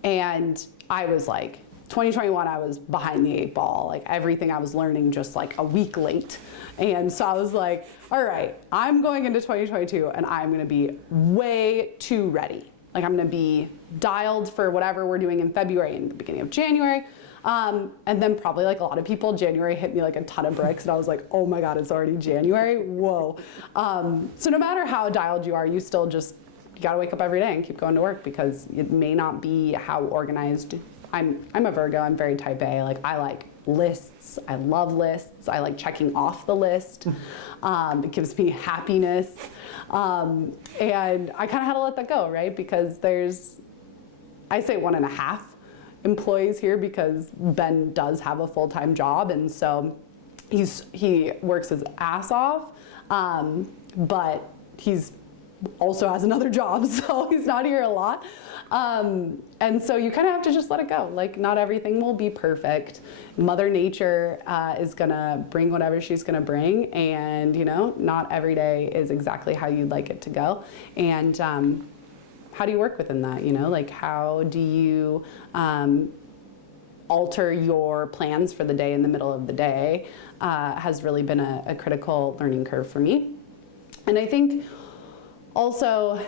And I was like, 2021, I was behind the 8 ball. Like, everything I was learning just like a week late. And so I was like, all right, I'm going into 2022 and I'm gonna be way too ready. Like, I'm gonna be dialed for whatever we're doing in February and the beginning of January. And then probably like a lot of people, January hit me like a ton of bricks and I was like, oh my God, it's already January, whoa. So no matter how dialed you are, you still you gotta wake up every day and keep going to work, because it may not be how organized. I'm a Virgo, I'm very type A. Like, I like lists, I love lists, I like checking off the list. It gives me happiness. And I kind of had to let that go, right? Because I say 1.5 employees here, because Ben does have a full-time job, and so he works his ass off, but he's also has another job, so he's not here a lot. And so you kind of have to just let it go. Like, not everything will be perfect. Mother Nature is gonna bring whatever she's gonna bring, and not every day is exactly how you'd like it to go. And how do you work within that? Like, how do you alter your plans for the day in the middle of the day has really been a critical learning curve for me. And I think also,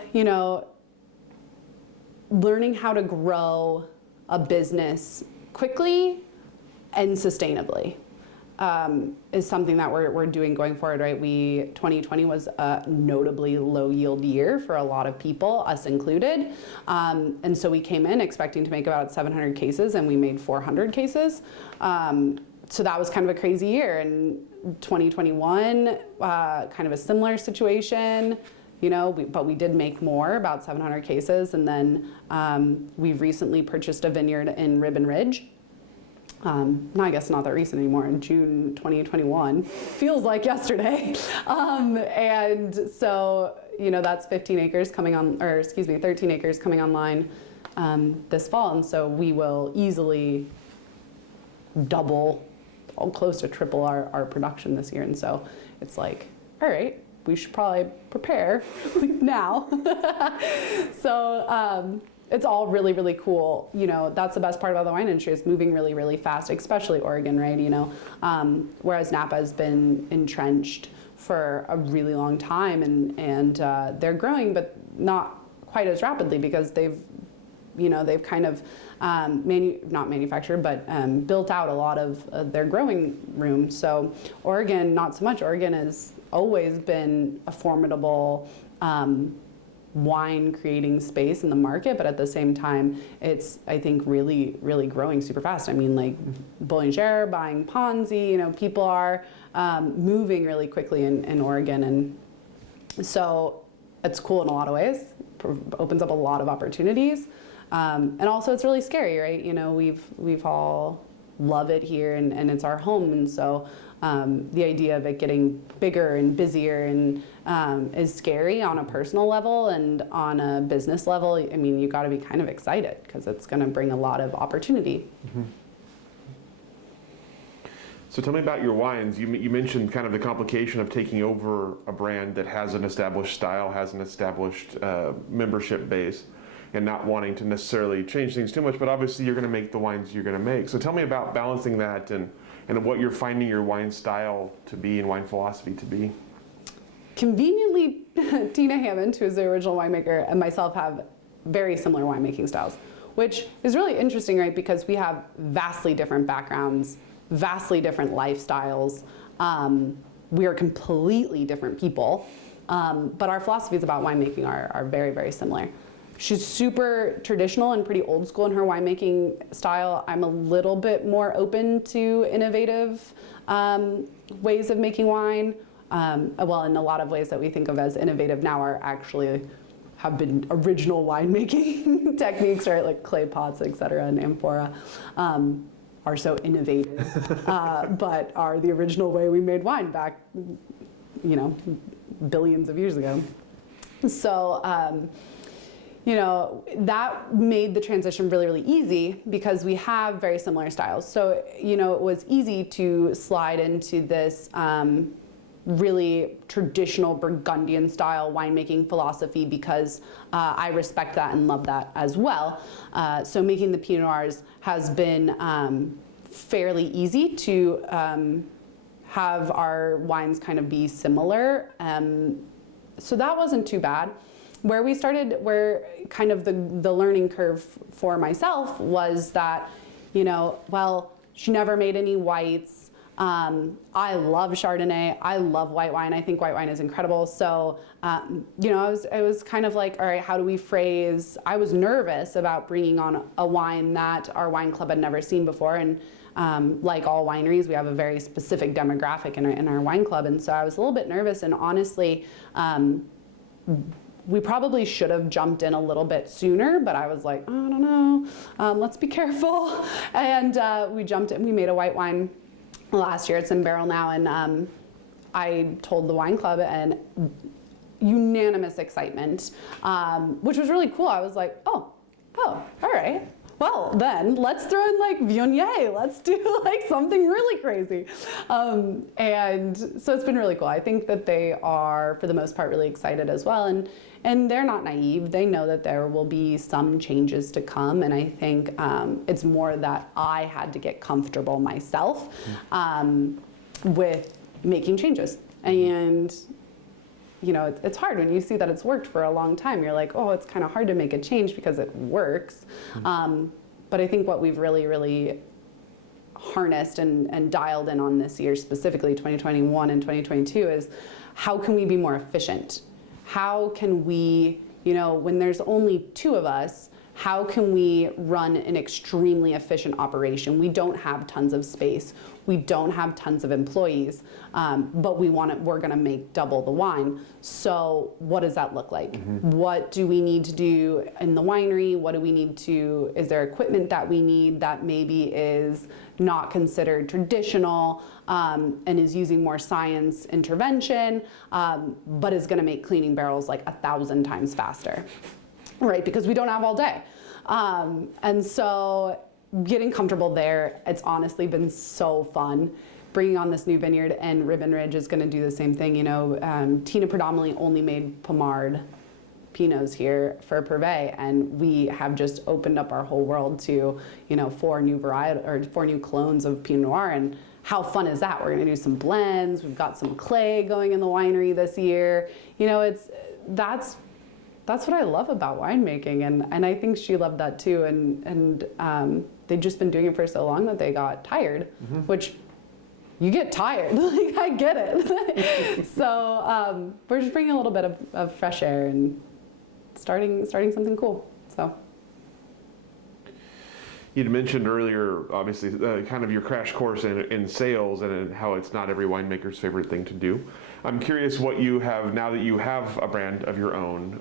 learning how to grow a business quickly and sustainably is something that we're doing going forward, right? 2020 was a notably low yield year for a lot of people, us included. And so we came in expecting to make about 700 cases, and we made 400 cases. So that was kind of a crazy year. And 2021, kind of a similar situation. But we did make more, about 700 cases, and then we've recently purchased a vineyard in Ribbon Ridge. I guess not that recent anymore, in June 2021. Feels like yesterday. And so, that's 13 acres coming online this fall, and so we will easily double, close to triple our production this year, and so it's like, all right, we should probably prepare now. So it's all really, really cool. That's the best part about the wine industry, is moving really, really fast, especially Oregon, right? Whereas Napa has been entrenched for a really long time, and they're growing, but not quite as rapidly, because they've kind of not manufactured, but built out a lot of their growing room. So Oregon, not so much. Oregon has always been a formidable wine creating space in the market, but at the same time, it's, I think, really, really growing super fast. I mean, like Bollinger buying Ponzi, people are moving really quickly in Oregon, and so it's cool in a lot of ways. Opens up a lot of opportunities, and also it's really scary, right? We've all love it here, and it's our home, and so the idea of it getting bigger and busier and is scary on a personal level, and on a business level, I mean, you got to be kind of excited, because it's going to bring a lot of opportunity. Mm-hmm. So tell me about your wines. You mentioned kind of the complication of taking over a brand that has an established style, has an established membership base, and not wanting to necessarily change things too much, but obviously you're going to make the wines you're going to make. So tell me about balancing that and what you're finding your wine style to be and wine philosophy to be. Conveniently, Tina Hammond, who is the original winemaker, and myself have very similar winemaking styles, which is really interesting, right? Because we have vastly different backgrounds, vastly different lifestyles. We are completely different people, but our philosophies about winemaking are very, very similar. She's super traditional and pretty old school in her winemaking style. I'm a little bit more open to innovative ways of making wine. Well, in a lot of ways that we think of as innovative now are actually have been original winemaking techniques, right? Like clay pots, et cetera, and amphora are so innovative, but are the original way we made wine back, billions of years ago. So, that made the transition really, really easy, because we have very similar styles. So, it was easy to slide into this really traditional Burgundian style winemaking philosophy, because I respect that and love that as well. So making the Pinot Noirs has been fairly easy to have our wines kind of be similar. So that wasn't too bad. Where kind of the learning curve for myself was that, she never made any whites. I love Chardonnay. I love white wine. I think white wine is incredible. So, I was kind of like, all right, how do we phrase? I was nervous about bringing on a wine that our wine club had never seen before. And like all wineries, we have a very specific demographic in our wine club. And so I was a little bit nervous. And honestly, we probably should have jumped in a little bit sooner, but I was like, I don't know, let's be careful. And we jumped in. We made a white wine last year. It's in barrel now, and I told the wine club, and unanimous excitement, which was really cool. I was like, oh, all right. Well, then let's throw in like Viognier. Let's do like something really crazy. And so it's been really cool. I think that they are, for the most part, really excited as well. And they're not naive. They know that there will be some changes to come. And I think it's more that I had to get comfortable myself with making changes. And you know, it's hard when you see that it's worked for a long time. You're like, oh, it's kind of hard to make a change because it works. But I think what we've really harnessed and dialed in on this year, specifically 2021 and 2022, is how can we be more efficient? How can we, you know, when there's only two of us, how can we run an extremely efficient operation? We don't have tons of space. We don't have tons of employees, but we're gonna make double the wine. So what does that look like? What do we need to do in the winery? What do we need to, is there equipment that we need that maybe is not considered traditional and is using more science intervention, but is gonna make cleaning barrels like 1,000 times faster, right? Because we don't have all day. And so getting comfortable there, it's honestly been so fun. Bringing on this new vineyard, and Ribbon Ridge is going to do the same thing. You know, Tina predominantly only made Pommard Pinots here for Privé, and we have just opened up our whole world to, you know, 4 new clones of Pinot Noir. And how fun is that? We're going to do some blends. We've got some clay going in the winery this year. You know, that's what I love about winemaking, and I think she loved that too. And they've just been doing it for so long that they got tired, which you get tired. Like, I get it. So we're just bringing a little bit of fresh air and starting something cool. So. You'd mentioned earlier, obviously, kind of your crash course in sales and how it's not every winemaker's favorite thing to do. I'm curious what you have now that you have a brand of your own.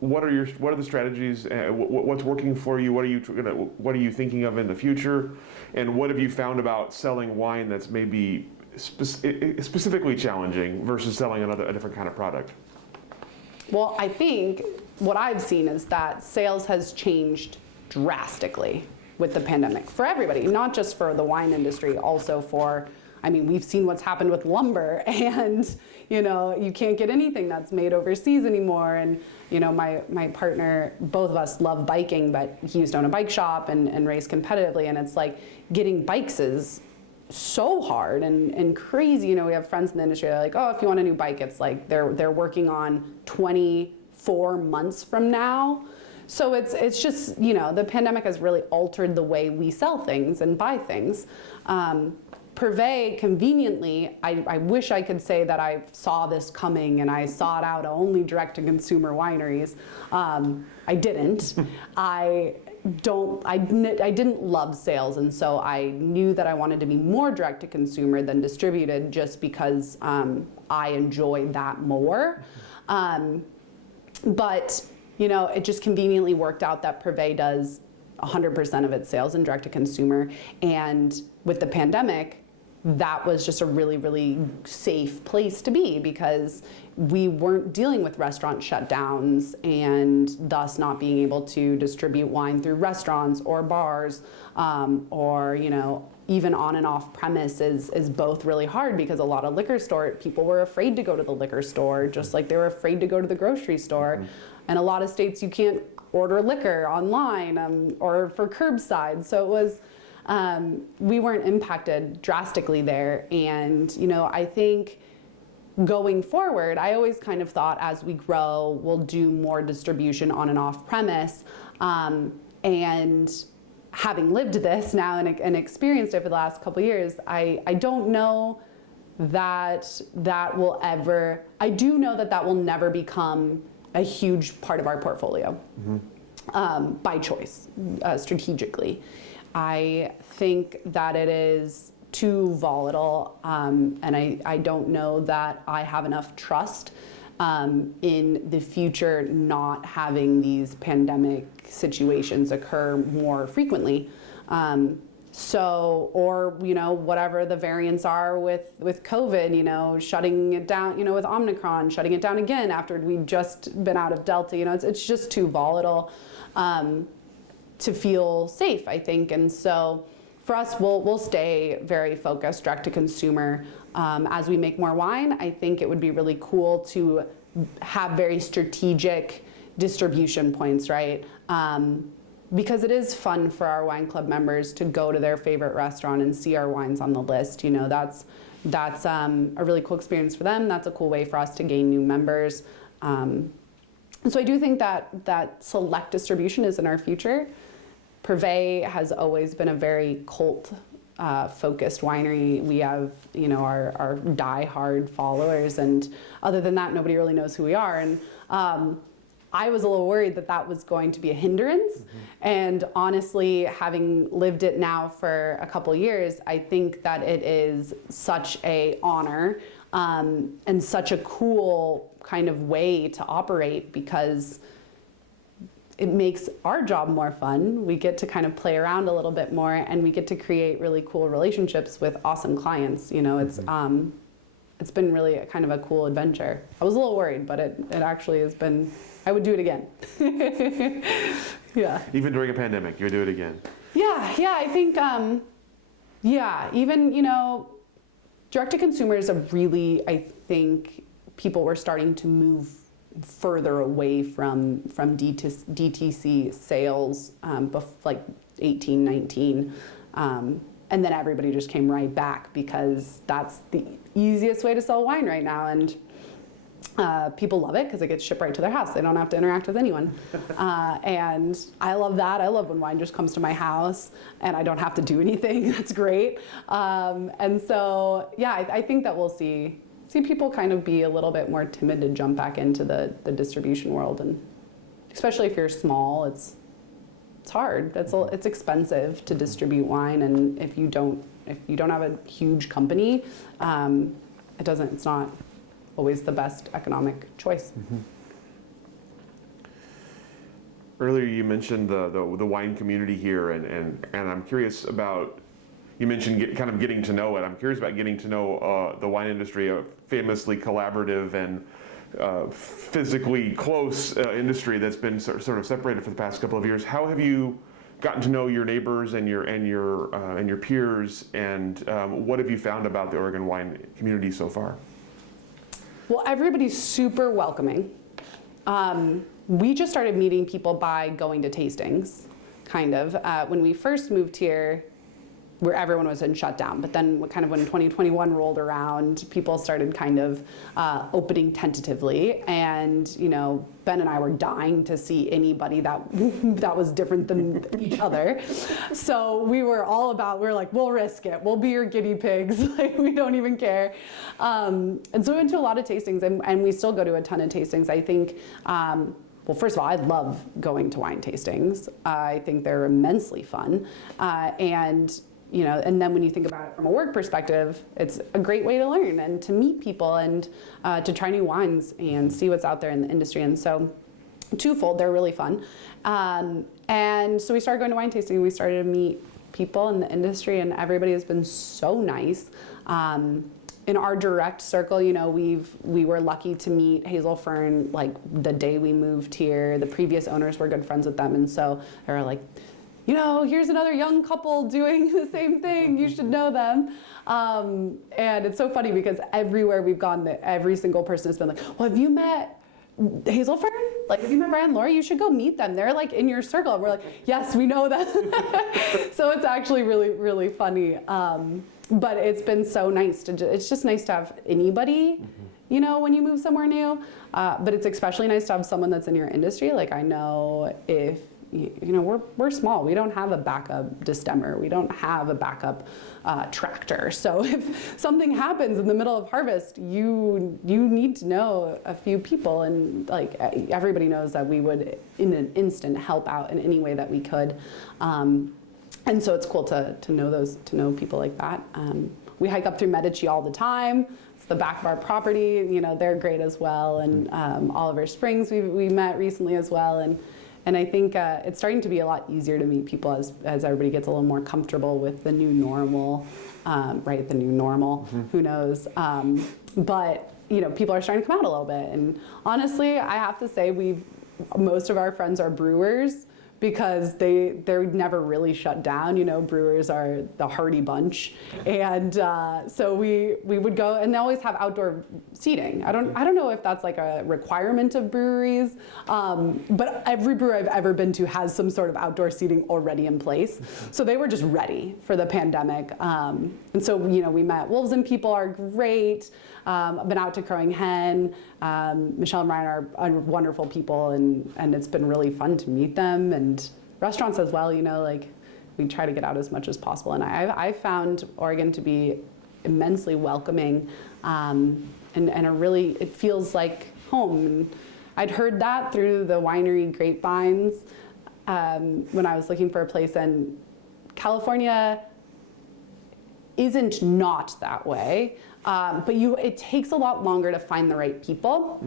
What are the strategies? What's working for you? What are you thinking of in the future? And what have you found about selling wine that's maybe specifically challenging versus selling a different kind of product? Well, I think what I've seen is that sales has changed drastically with the pandemic for everybody, not just for the wine industry, also for, I mean, we've seen what's happened with lumber, and, you know, you can't get anything that's made overseas anymore. And, you know, my partner, both of us love biking, but he used to own a bike shop and race competitively. And it's like getting bikes is so hard and crazy. You know, we have friends in the industry that are like, oh, if you want a new bike, it's like they're working on 24 months from now. So it's just, you know, the pandemic has really altered the way we sell things and buy things. Privé, conveniently, I wish I could say that I saw this coming and I sought out only direct-to-consumer wineries. I didn't. I didn't love sales, and so I knew that I wanted to be more direct-to-consumer than distributed, just because I enjoyed that more. But you know, it just conveniently worked out that Privé does 100% of its sales in direct-to-consumer, and with the pandemic, that was just a really safe place to be, because we weren't dealing with restaurant shutdowns and thus not being able to distribute wine through restaurants or bars, or, you know, even on and off premise is both really hard, because a lot of liquor store people were afraid to go to the liquor store, just like they were afraid to go to the grocery store. And a lot of states you can't order liquor online or for curbside. So it was, we weren't impacted drastically there. And, you know, I think going forward, I always kind of thought as we grow, we'll do more distribution on and off premise. And having lived this now and experienced it for the last couple of years, I don't know that will ever, I do know that will never become a huge part of our portfolio, by choice, strategically. I think that it is too volatile, and I don't know that I have enough trust in the future not having these pandemic situations occur more frequently. So, or, whatever the variants are with COVID, shutting it down, with Omicron, shutting it down again after we've just been out of Delta, it's just too volatile to feel safe, I think. And so for us, we'll stay very focused direct to consumer. As we make more wine, I think it would be really cool to have very strategic distribution points, right? Because it is fun for our wine club members to go to their favorite restaurant and see our wines on the list. That's a really cool experience for them. That's a cool way for us to gain new members. So I do think that select distribution is in our future. Privé has always been a very cult focused winery. We have, our die-hard followers, and other than that, nobody really knows who we are. And I was a little worried that was going to be a hindrance. And honestly, having lived it now for a couple years, I think that it is such a honor and such a cool kind of way to operate, because it makes our job more fun. We get to kind of play around a little bit more, and we get to create really cool relationships with awesome clients. It's been really a kind of a cool adventure. I was a little worried, but it actually has been, I would do it again. Yeah. Even during a pandemic, you would do it again? Yeah, I think, even, direct to consumer is I think people were starting to move further away from DTC sales, like 18, 19. And then everybody just came right back, because that's the easiest way to sell wine right now. And people love it because it gets shipped right to their house. They don't have to interact with anyone. And I love that. I love when wine just comes to my house and I don't have to do anything. That's great. And so, yeah, I think that we'll see people kind of be a little bit more timid to jump back into the distribution world. And especially if you're small, it's hard. It's expensive to distribute wine, and if you don't have a huge company, it's not always the best economic choice. Earlier you mentioned the wine community here, and I'm curious about, you mentioned kind of getting to know it. I'm curious about getting to know the wine industry, a famously collaborative and physically close industry that's been sort of separated for the past couple of years. How have you gotten to know your neighbors and your peers, and what have you found about the Oregon wine community so far? Well, everybody's super welcoming. We just started meeting people by going to tastings, kind of. When we first moved here, where everyone was in shutdown, but then kind of when 2021 rolled around, people started kind of opening tentatively, and Ben and I were dying to see anybody that was different than each other. So we were like, we'll risk it. We'll be your guinea pigs. Like, we don't even care. And so we went to a lot of tastings, and we still go to a ton of tastings. I think, well, first of all, I love going to wine tastings. I think they're immensely fun. And then when you think about it from a work perspective, it's a great way to learn and to meet people and to try new wines and see what's out there in the industry. And so twofold, they're really fun. And so we started going to wine tasting, and we started to meet people in the industry, and everybody has been so nice. In our direct circle, we were lucky to meet Hazel Fern like the day we moved here. The previous owners were good friends with them, and so they were like, here's another young couple doing the same thing. You should know them. And it's so funny because everywhere we've gone, every single person has been like, well, have you met Hazel Fern? Like, have you met Brian and Laura? You should go meet them. They're like in your circle. And we're like, yes, we know them. So it's actually really, really funny. But it's been so nice it's just nice to have anybody, when you move somewhere new. But it's especially nice to have someone that's in your industry. Like, I know if, we're small. We don't have a backup destemmer. We don't have a backup tractor. So if something happens in the middle of harvest, you need to know a few people, and like everybody knows that we would in an instant help out in any way that we could. And so it's cool to know people like that. We hike up through Medici all the time. It's the back of our property. They're great as well. And Oliver Springs we met recently as well. And And I think it's starting to be a lot easier to meet people as everybody gets a little more comfortable with the new normal, right? The new normal, who knows? But people are starting to come out a little bit. And honestly, I have to say most of our friends are brewers, because they're never really shut down. Brewers are the hardy bunch, and so we would go, and they always have outdoor seating. I don't know if that's like a requirement of breweries, but every brewer I've ever been to has some sort of outdoor seating already in place. So they were just ready for the pandemic, and so we met. Wolves and People are great. I've been out to Crowing Hen. Michelle and Ryan are wonderful people, and it's been really fun to meet them. And restaurants as well, we try to get out as much as possible. And I found Oregon to be immensely welcoming, and it feels like home. And I'd heard that through the winery grapevines when I was looking for a place, and California isn't not that way. But it takes a lot longer to find the right people.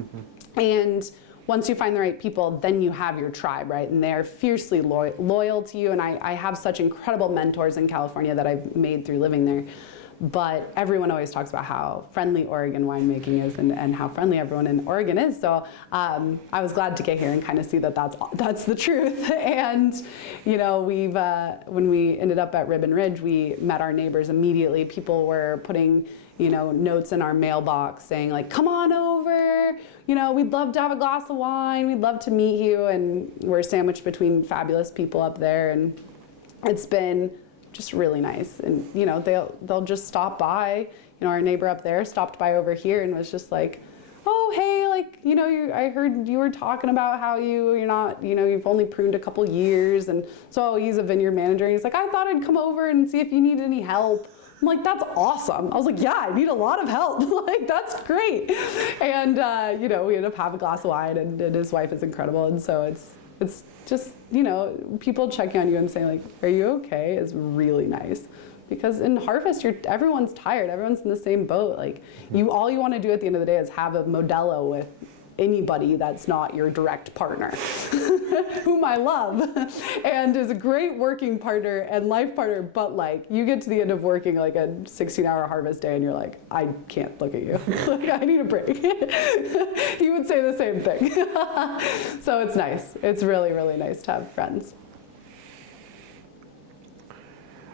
And once you find the right people, then you have your tribe, right? And they're fiercely loyal to you. And I have such incredible mentors in California that I've made through living there. But everyone always talks about how friendly Oregon winemaking is, and how friendly everyone in Oregon is. So I was glad to get here and kind of see that that's the truth. And when we ended up at Ribbon Ridge, we met our neighbors immediately. People were putting notes in our mailbox saying like, come on over, we'd love to have a glass of wine, we'd love to meet you. And we're sandwiched between fabulous people up there, and it's been just really nice. And they'll just stop by. Our neighbor up there stopped by over here and was just like, oh hey, I heard you were talking about how you're not, you've only pruned a couple years. And so he's a vineyard manager, and he's like, I thought I'd come over and see if you needed any help. I'm like, that's awesome. I was like, yeah, I need a lot of help. That's great. And, we ended up having a glass of wine, and his wife is incredible. And so it's just, people checking on you and saying like, are you okay? Is really nice. Because in harvest, everyone's tired. Everyone's in the same boat. All you want to do at the end of the day is have a Modelo with anybody that's not your direct partner, whom I love, and is a great working partner and life partner, but you get to the end of working a 16-hour harvest day and you're like, I can't look at you. I need a break. He would say the same thing. So it's nice. It's really, really nice to have friends.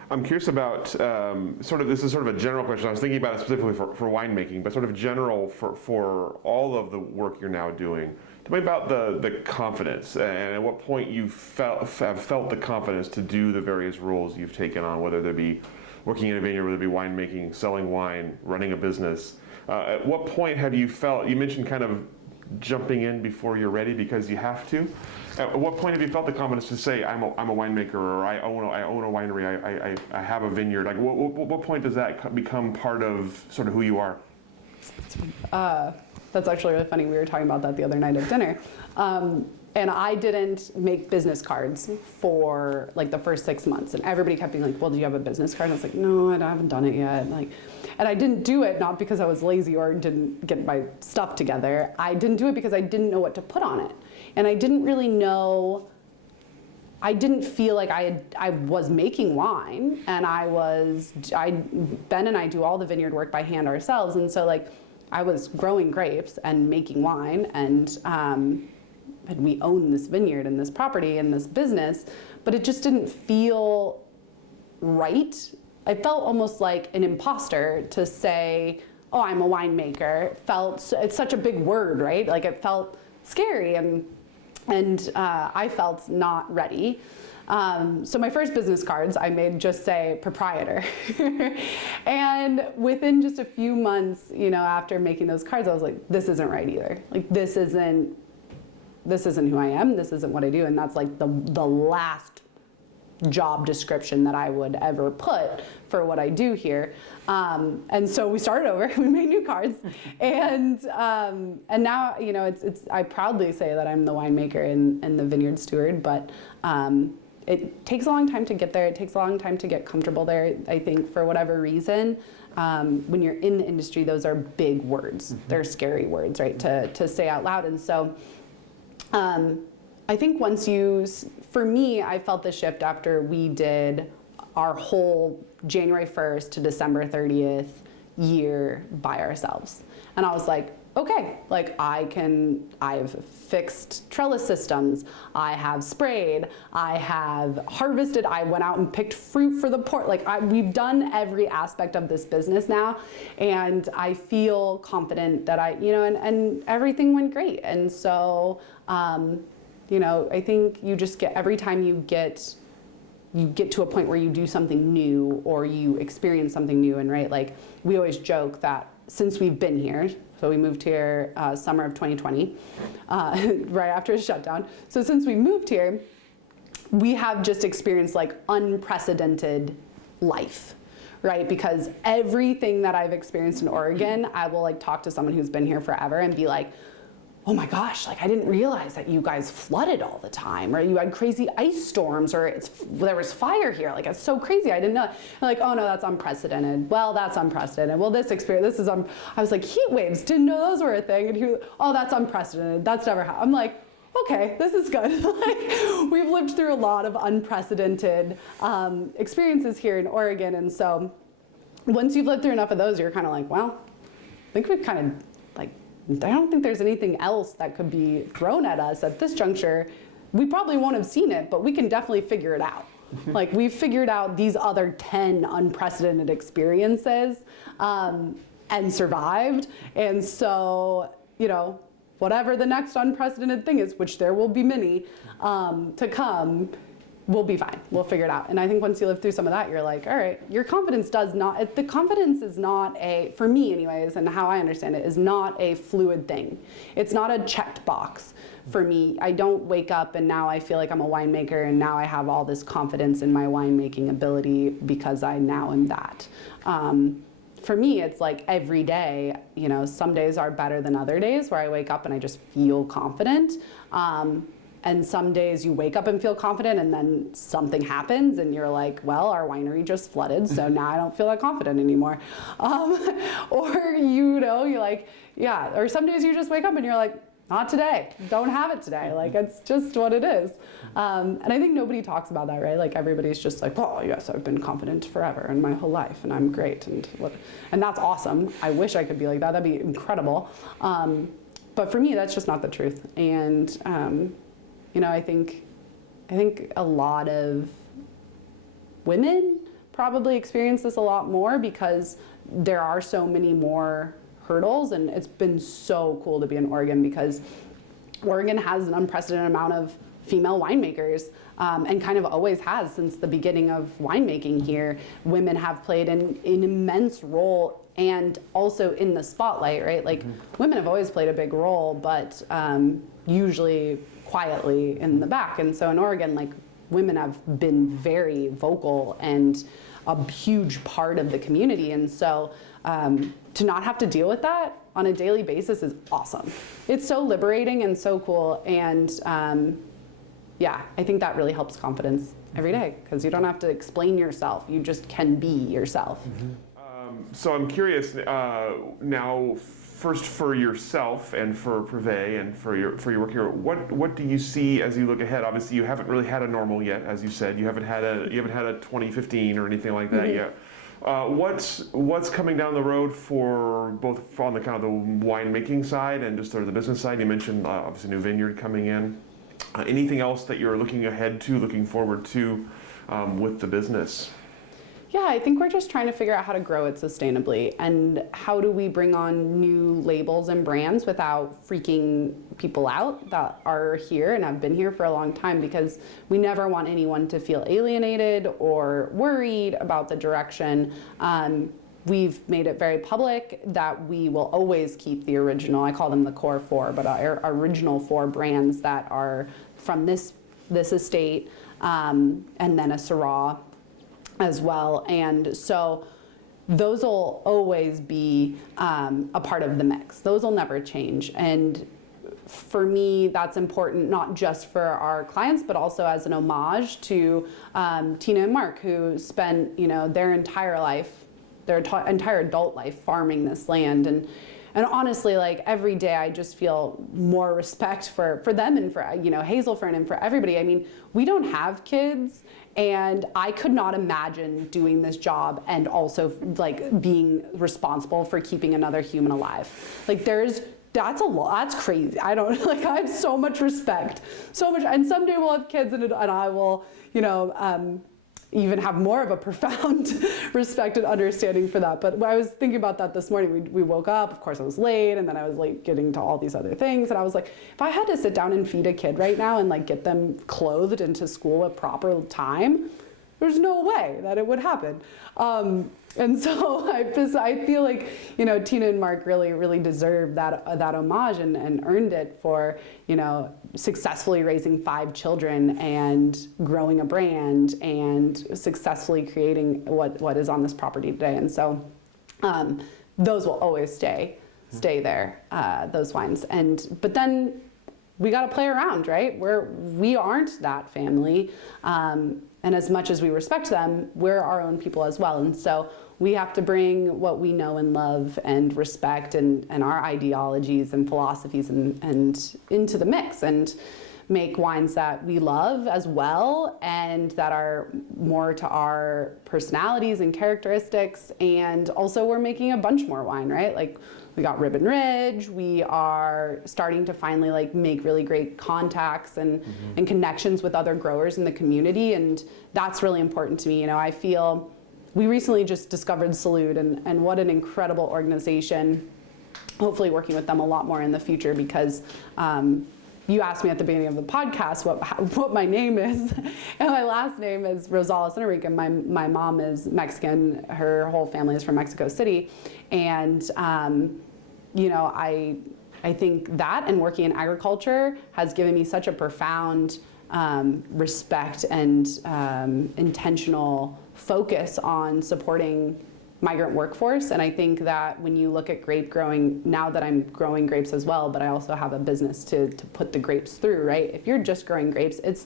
I'm curious about this is sort of a general question. I was thinking about it specifically for winemaking, but sort of general for all of the work you're now doing. Tell me about the confidence, and at what point you have felt the confidence to do the various roles you've taken on, whether they be working in a vineyard, whether it be winemaking, selling wine, running a business. At what point have you felt, you mentioned kind of jumping in before you're ready because you have to. At what point have you felt the confidence to say, I'm a winemaker, or I own a winery, I have a vineyard? What point does that become part of sort of who you are? That's actually really funny. We were talking about that the other night at dinner. And I didn't make business cards for the first 6 months. And everybody kept being like, well, do you have a business card? And I was like, no, I haven't done it yet. And I didn't do it, not because I was lazy or didn't get my stuff together. I didn't do it because I didn't know what to put on it. And I didn't really know, I didn't feel like I was making wine, and Ben and I do all the vineyard work by hand ourselves. And so I was growing grapes and making wine, and we own this vineyard and this property and this business, but it just didn't feel right. I felt almost like an imposter to say, oh, I'm a winemaker. It's such a big word, right? It felt scary, and I felt not ready. So my first business cards I made just say proprietor. And within just a few months, after making those cards, I was like, this isn't right either. This isn't who I am. This isn't what I do. And that's the last job description that I would ever put for what I do here. And so we started over, we made new cards, and now, I proudly say that I'm the winemaker and the vineyard steward, but it takes a long time to get there. It takes a long time to get comfortable there. I think for whatever reason, when you're in the industry, those are big words. Mm-hmm. They're scary words, right, to say out loud. And so I think for me, I felt the shift after we did our whole January 1st to December 30th year by ourselves. And I was like, okay, like I've fixed trellis systems, I have sprayed, I have harvested, I went out and picked fruit for the port. Like we've done every aspect of this business now, and I feel confident that and everything went great. And so, I think you just get, every time you get to a point where you do something new or you experience something new, and right, like we always joke that since we've been here, so we moved here summer of 2020, right after a shutdown. So since we moved here, we have just experienced like unprecedented life, right? Because everything that I've experienced in Oregon, I will like talk to someone who's been here forever and be like, oh my gosh, like I didn't realize that you guys flooded all the time, or you had crazy ice storms, or there was fire here. Like it's so crazy, I didn't know. Like, oh no, that's unprecedented. Well, that's unprecedented. Well, I was like, heat waves, didn't know those were a thing. And he was, oh, that's unprecedented. That's never happened. I'm like, okay, this is good. Like we've lived through a lot of unprecedented experiences here in Oregon. And so once you've lived through enough of those, you're kind of like, well, I think we've kind of like, I don't think there's anything else that could be thrown at us at this juncture. We probably won't have seen it, but we can definitely figure it out. Like we've figured out these other 10 unprecedented experiences and survived. And so, whatever the next unprecedented thing is, which there will be many to come, we'll be fine. We'll figure it out. And I think once you live through some of that, you're like, all right, the confidence is not for me anyways, and how I understand it, is not a fluid thing. It's not a checked box for me. I don't wake up and now I feel like I'm a winemaker and now I have all this confidence in my winemaking ability because I now am that. For me, it's like every day, some days are better than other days where I wake up and I just feel confident. And some days you wake up and feel confident and then something happens and you're like, well, our winery just flooded, so now I don't feel that confident anymore. Or, you're like, yeah, or some days you just wake up and you're like, not today, don't have it today. Like, it's just what it is. And I think nobody talks about that, right? Like everybody's just like, oh yes, I've been confident forever and my whole life and I'm great. And that's awesome. I wish I could be like that, that'd be incredible. But for me, that's just not the truth. And, I think a lot of women probably experience this a lot more because there are so many more hurdles, and it's been so cool to be in Oregon because Oregon has an unprecedented amount of female winemakers and kind of always has since the beginning of winemaking here. Women have played an immense role and also in the spotlight, right? Like women have always played a big role, but usually quietly in the back. And so in Oregon, like women have been very vocal and a huge part of the community. And so to not have to deal with that on a daily basis is awesome. It's so liberating and so cool. And I think that really helps confidence every day because you don't have to explain yourself. You just can be yourself. So I'm curious now, first for yourself and for Privé and for your work here, what do you see as you look ahead? Obviously, you haven't really had a normal yet, as you said. You haven't had a 2015 or anything like that yet. What's coming down the road for both on the kind of the winemaking side and just sort of the business side? You mentioned obviously new vineyard coming in. Anything else that you're looking forward to with the business? Yeah, I think we're just trying to figure out how to grow it sustainably and how do we bring on new labels and brands without freaking people out that are here and have been here for a long time, because we never want anyone to feel alienated or worried about the direction. We've made it very public that we will always keep the original, I call them the core four, but our original four brands that are from this estate, and then a Syrah as well. And so those will always be a part of the mix. Those will never change. And for me, that's important, not just for our clients, but also as an homage to Tina and Mark, who spent their entire life, their entire adult life farming this land. And And honestly, like every day I just feel more respect for them and for, Hazelfern and for everybody. I mean, we don't have kids, and I could not imagine doing this job and also like being responsible for keeping another human alive. Like that's a lot, that's crazy. I have so much respect, so much. And someday we'll have kids and I will, even have more of a profound respect and understanding for that. But I was thinking about that this morning. We woke up, of course I was late, and then I was late getting to all these other things. And I was like, if I had to sit down and feed a kid right now and like get them clothed into school at proper time, there's no way that it would happen. And so I feel like, Tina and Mark really deserve that homage and earned it for, successfully raising 5 children and growing a brand and successfully creating what is on this property today. And so those will always stay there, those wines. But then we got to play around, right? We aren't that family. And as much as we respect them, we're our own people as well. And so we have to bring what we know and love and respect and our ideologies and philosophies and into the mix and make wines that we love as well and that are more to our personalities and characteristics. And also we're making a bunch more wine, right? Like we got Ribbon Ridge, we are starting to finally like make really great contacts and connections with other growers in the community. And that's really important to me. I feel we recently just discovered Salud and what an incredible organization. Hopefully working with them a lot more in the future because you asked me at the beginning of the podcast what my name is, and my last name is Rosales Underbrink, and my mom is Mexican. Her whole family is from Mexico City, and I think that and working in agriculture has given me such a profound respect and intentional focus on supporting migrant workforce. And I think that when you look at grape growing, now that I'm growing grapes as well, but I also have a business to put the grapes through, right? If you're just growing grapes, it's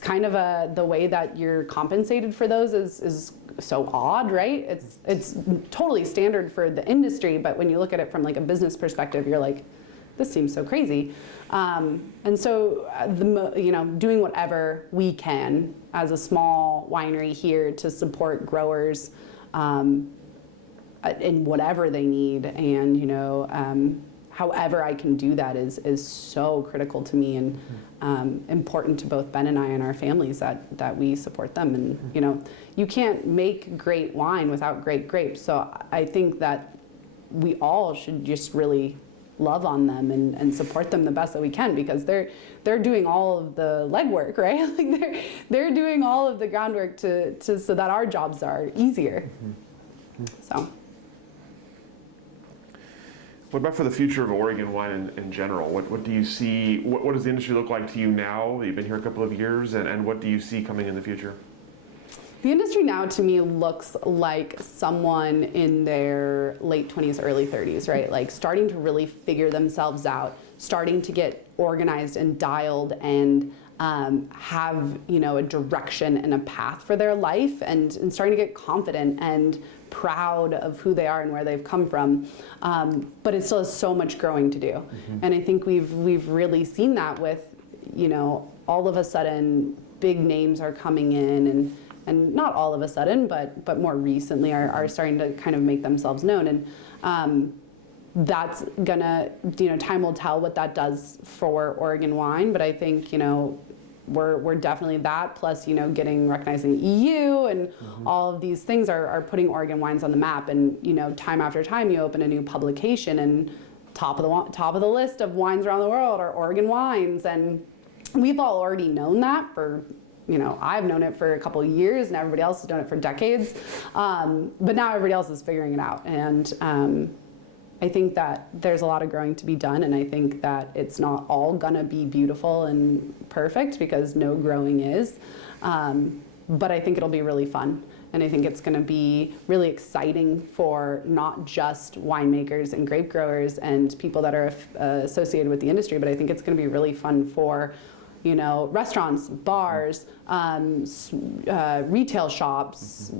kind of the way that you're compensated for those is so odd, right? It's totally standard for the industry, but when you look at it from like a business perspective, you're like, this seems so crazy. And so, doing whatever we can as a small winery here to support growers in whatever they need, and however I can do that is so critical to me and important to both Ben and I and our families that we support them. And you can't make great wine without great grapes. So I think that we all should just really love on them and support them the best that we can, because they're doing all of the legwork, right? Like they're doing all of the groundwork to so that our jobs are easier. So. What about for the future of Oregon wine in general? What do you see? What does the industry look like to you now? You've been here a couple of years, and what do you see coming in the future? The industry now to me looks like someone in their late 20s, early 30s, right? Like starting to really figure themselves out, starting to get organized and dialed and have a direction and a path for their life, and starting to get confident and proud of who they are and where they've come from. But it still has so much growing to do. And I think we've really seen that with, all of a sudden big names are coming in and not all of a sudden, but more recently are starting to kind of make themselves known. And that's gonna, time will tell what that does for Oregon wine. But I think, we're definitely that, plus, getting recognized in the EU and all of these things are putting Oregon wines on the map. And, time after time you open a new publication and top of the list of wines around the world are Oregon wines. And we've all already known that for, I've known it for a couple of years and everybody else has known it for decades. But now everybody else is figuring it out. And I think that there's a lot of growing to be done, and I think that it's not all gonna be beautiful and perfect, because no growing is. But I think it'll be really fun. And I think it's gonna be really exciting for not just winemakers and grape growers and people that are associated with the industry, but I think it's gonna be really fun for restaurants, bars, retail shops,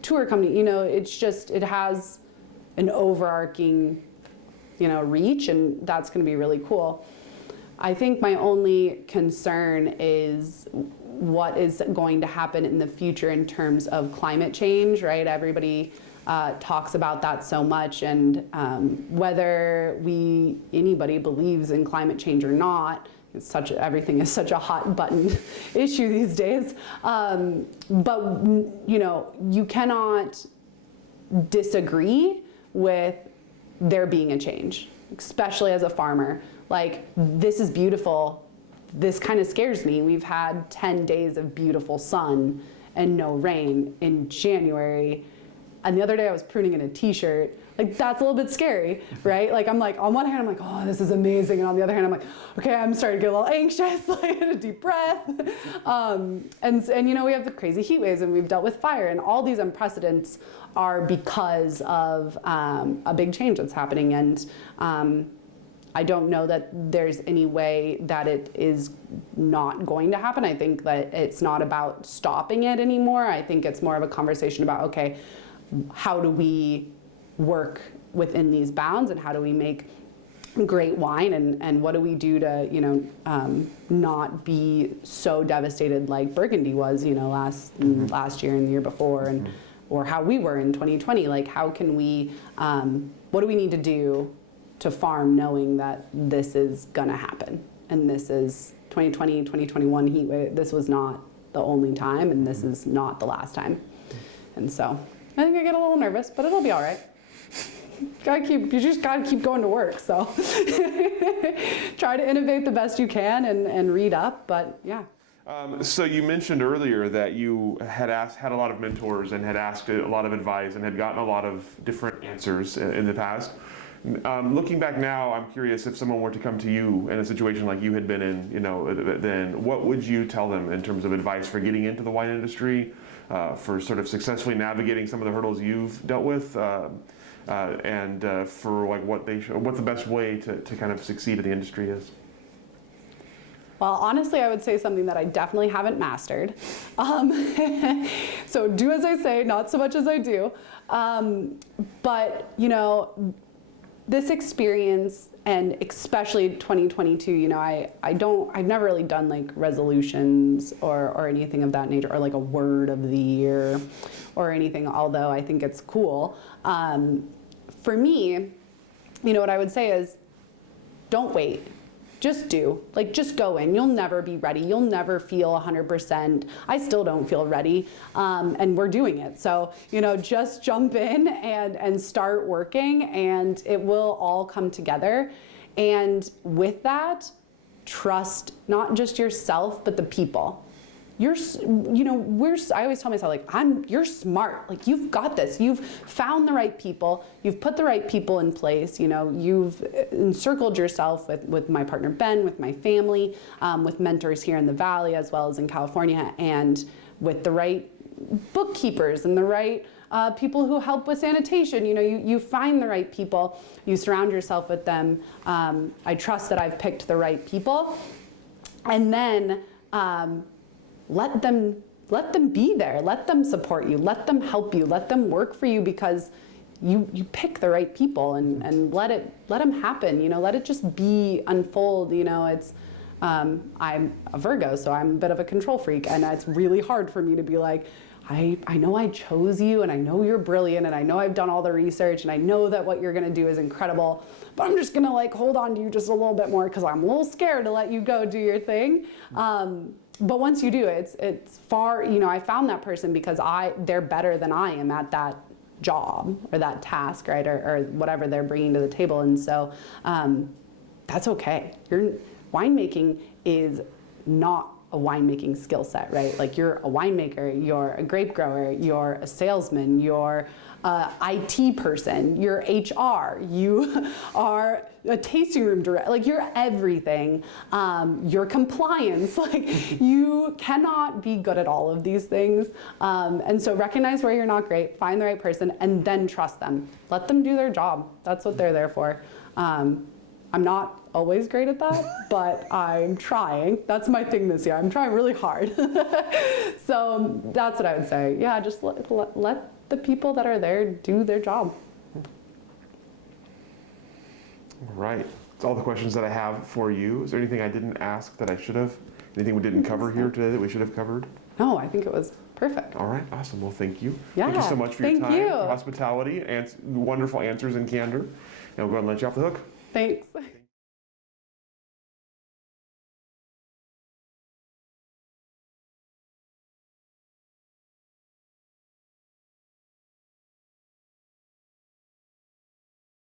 tour company. It has an overarching reach, and that's going to be really cool. I think my only concern is what is going to happen in the future in terms of climate change, right? Everybody talks about that so much, and whether anybody believes in climate change or not, everything is such a hot button issue these days. But you cannot disagree with there being a change, especially as a farmer. Like, this is beautiful. This kind of scares me. We've had 10 days of beautiful sun and no rain in January. And the other day I was pruning in a t-shirt. Like, that's a little bit scary, right? Like, on one hand, I'm like, oh, this is amazing. And on the other hand, I'm like, okay, I'm starting to get a little anxious, like, a deep breath. And we have the crazy heat waves, and we've dealt with fire, and all these unprecedents are because of a big change that's happening. And I don't know that there's any way that it is not going to happen. I think that it's not about stopping it anymore. I think it's more of a conversation about, okay, how do we work within these bounds, and how do we make great wine, and what do we do to not be so devastated like Burgundy was last year and the year before, and or how we were in 2020. Like, how can we what do we need to do to farm knowing that this is gonna happen, and this is 2020, 2021 heat wave. This was not the only time, and this is not the last time. And so I think I get a little nervous, but it'll be all right. You just gotta keep going to work. So try to innovate the best you can and read up, but yeah. So you mentioned earlier that you had a lot of mentors and had asked a lot of advice and had gotten a lot of different answers in the past. Looking back now, I'm curious, if someone were to come to you in a situation like you had been in, then what would you tell them in terms of advice for getting into the wine industry, for sort of successfully navigating some of the hurdles you've dealt with, and for like what the best way to kind of succeed in the industry is? Well, honestly, I would say something that I definitely haven't mastered. So do as I say, not so much as I do. But this experience, and especially 2022, I've never really done like resolutions or anything of that nature, or like a word of the year or anything, although I think it's cool. For me, what I would say is, don't wait. Just do. Like, just go in. You'll never be ready. You'll never feel 100%. I still don't feel ready, and we're doing it. So, just jump in and start working, and it will all come together. And with that, trust not just yourself, but the people. I always tell myself, like, you're smart. Like, you've got this. You've found the right people. You've put the right people in place. You've encircled yourself with my partner, Ben, with my family, with mentors here in the Valley, as well as in California, and with the right bookkeepers and the right people who help with sanitation. You find the right people. You surround yourself with them. I trust that I've picked the right people. And then, let them be there. Let them support you. Let them help you. Let them work for you, because you pick the right people, and let them happen. Let it just unfold. It's I'm a Virgo, so I'm a bit of a control freak, and it's really hard for me to be like, I know I chose you, and I know you're brilliant, and I know I've done all the research, and I know that what you're gonna do is incredible, but I'm just gonna like hold on to you just a little bit more, because I'm a little scared to let you go do your thing. But once you do, it's far, I found that person because they're better than I am at that job or that task, right? Or whatever they're bringing to the table. And so that's okay. Winemaking is not a winemaking skill set, right? Like, you're a winemaker, you're a grape grower, you're a salesman, you're IT person, you're HR, you are a tasting room director, like, you're everything. You're compliance, like, you cannot be good at all of these things. And so recognize where you're not great, find the right person, and then trust them. Let them do their job. That's what they're there for. I'm not always great at that, but I'm trying. That's my thing this year. I'm trying really hard. So that's what I would say. Yeah, just let the people that are there do their job. All right. That's all the questions that I have for you. Is there anything I didn't ask that I should have? Anything we didn't cover here today that we should have covered? No, I think it was perfect. All right. Awesome. Well, thank you. Yeah, Thank you so much for your thank time, you. for hospitality, and wonderful answers and candor. And we'll go ahead and let you off the hook. Thanks.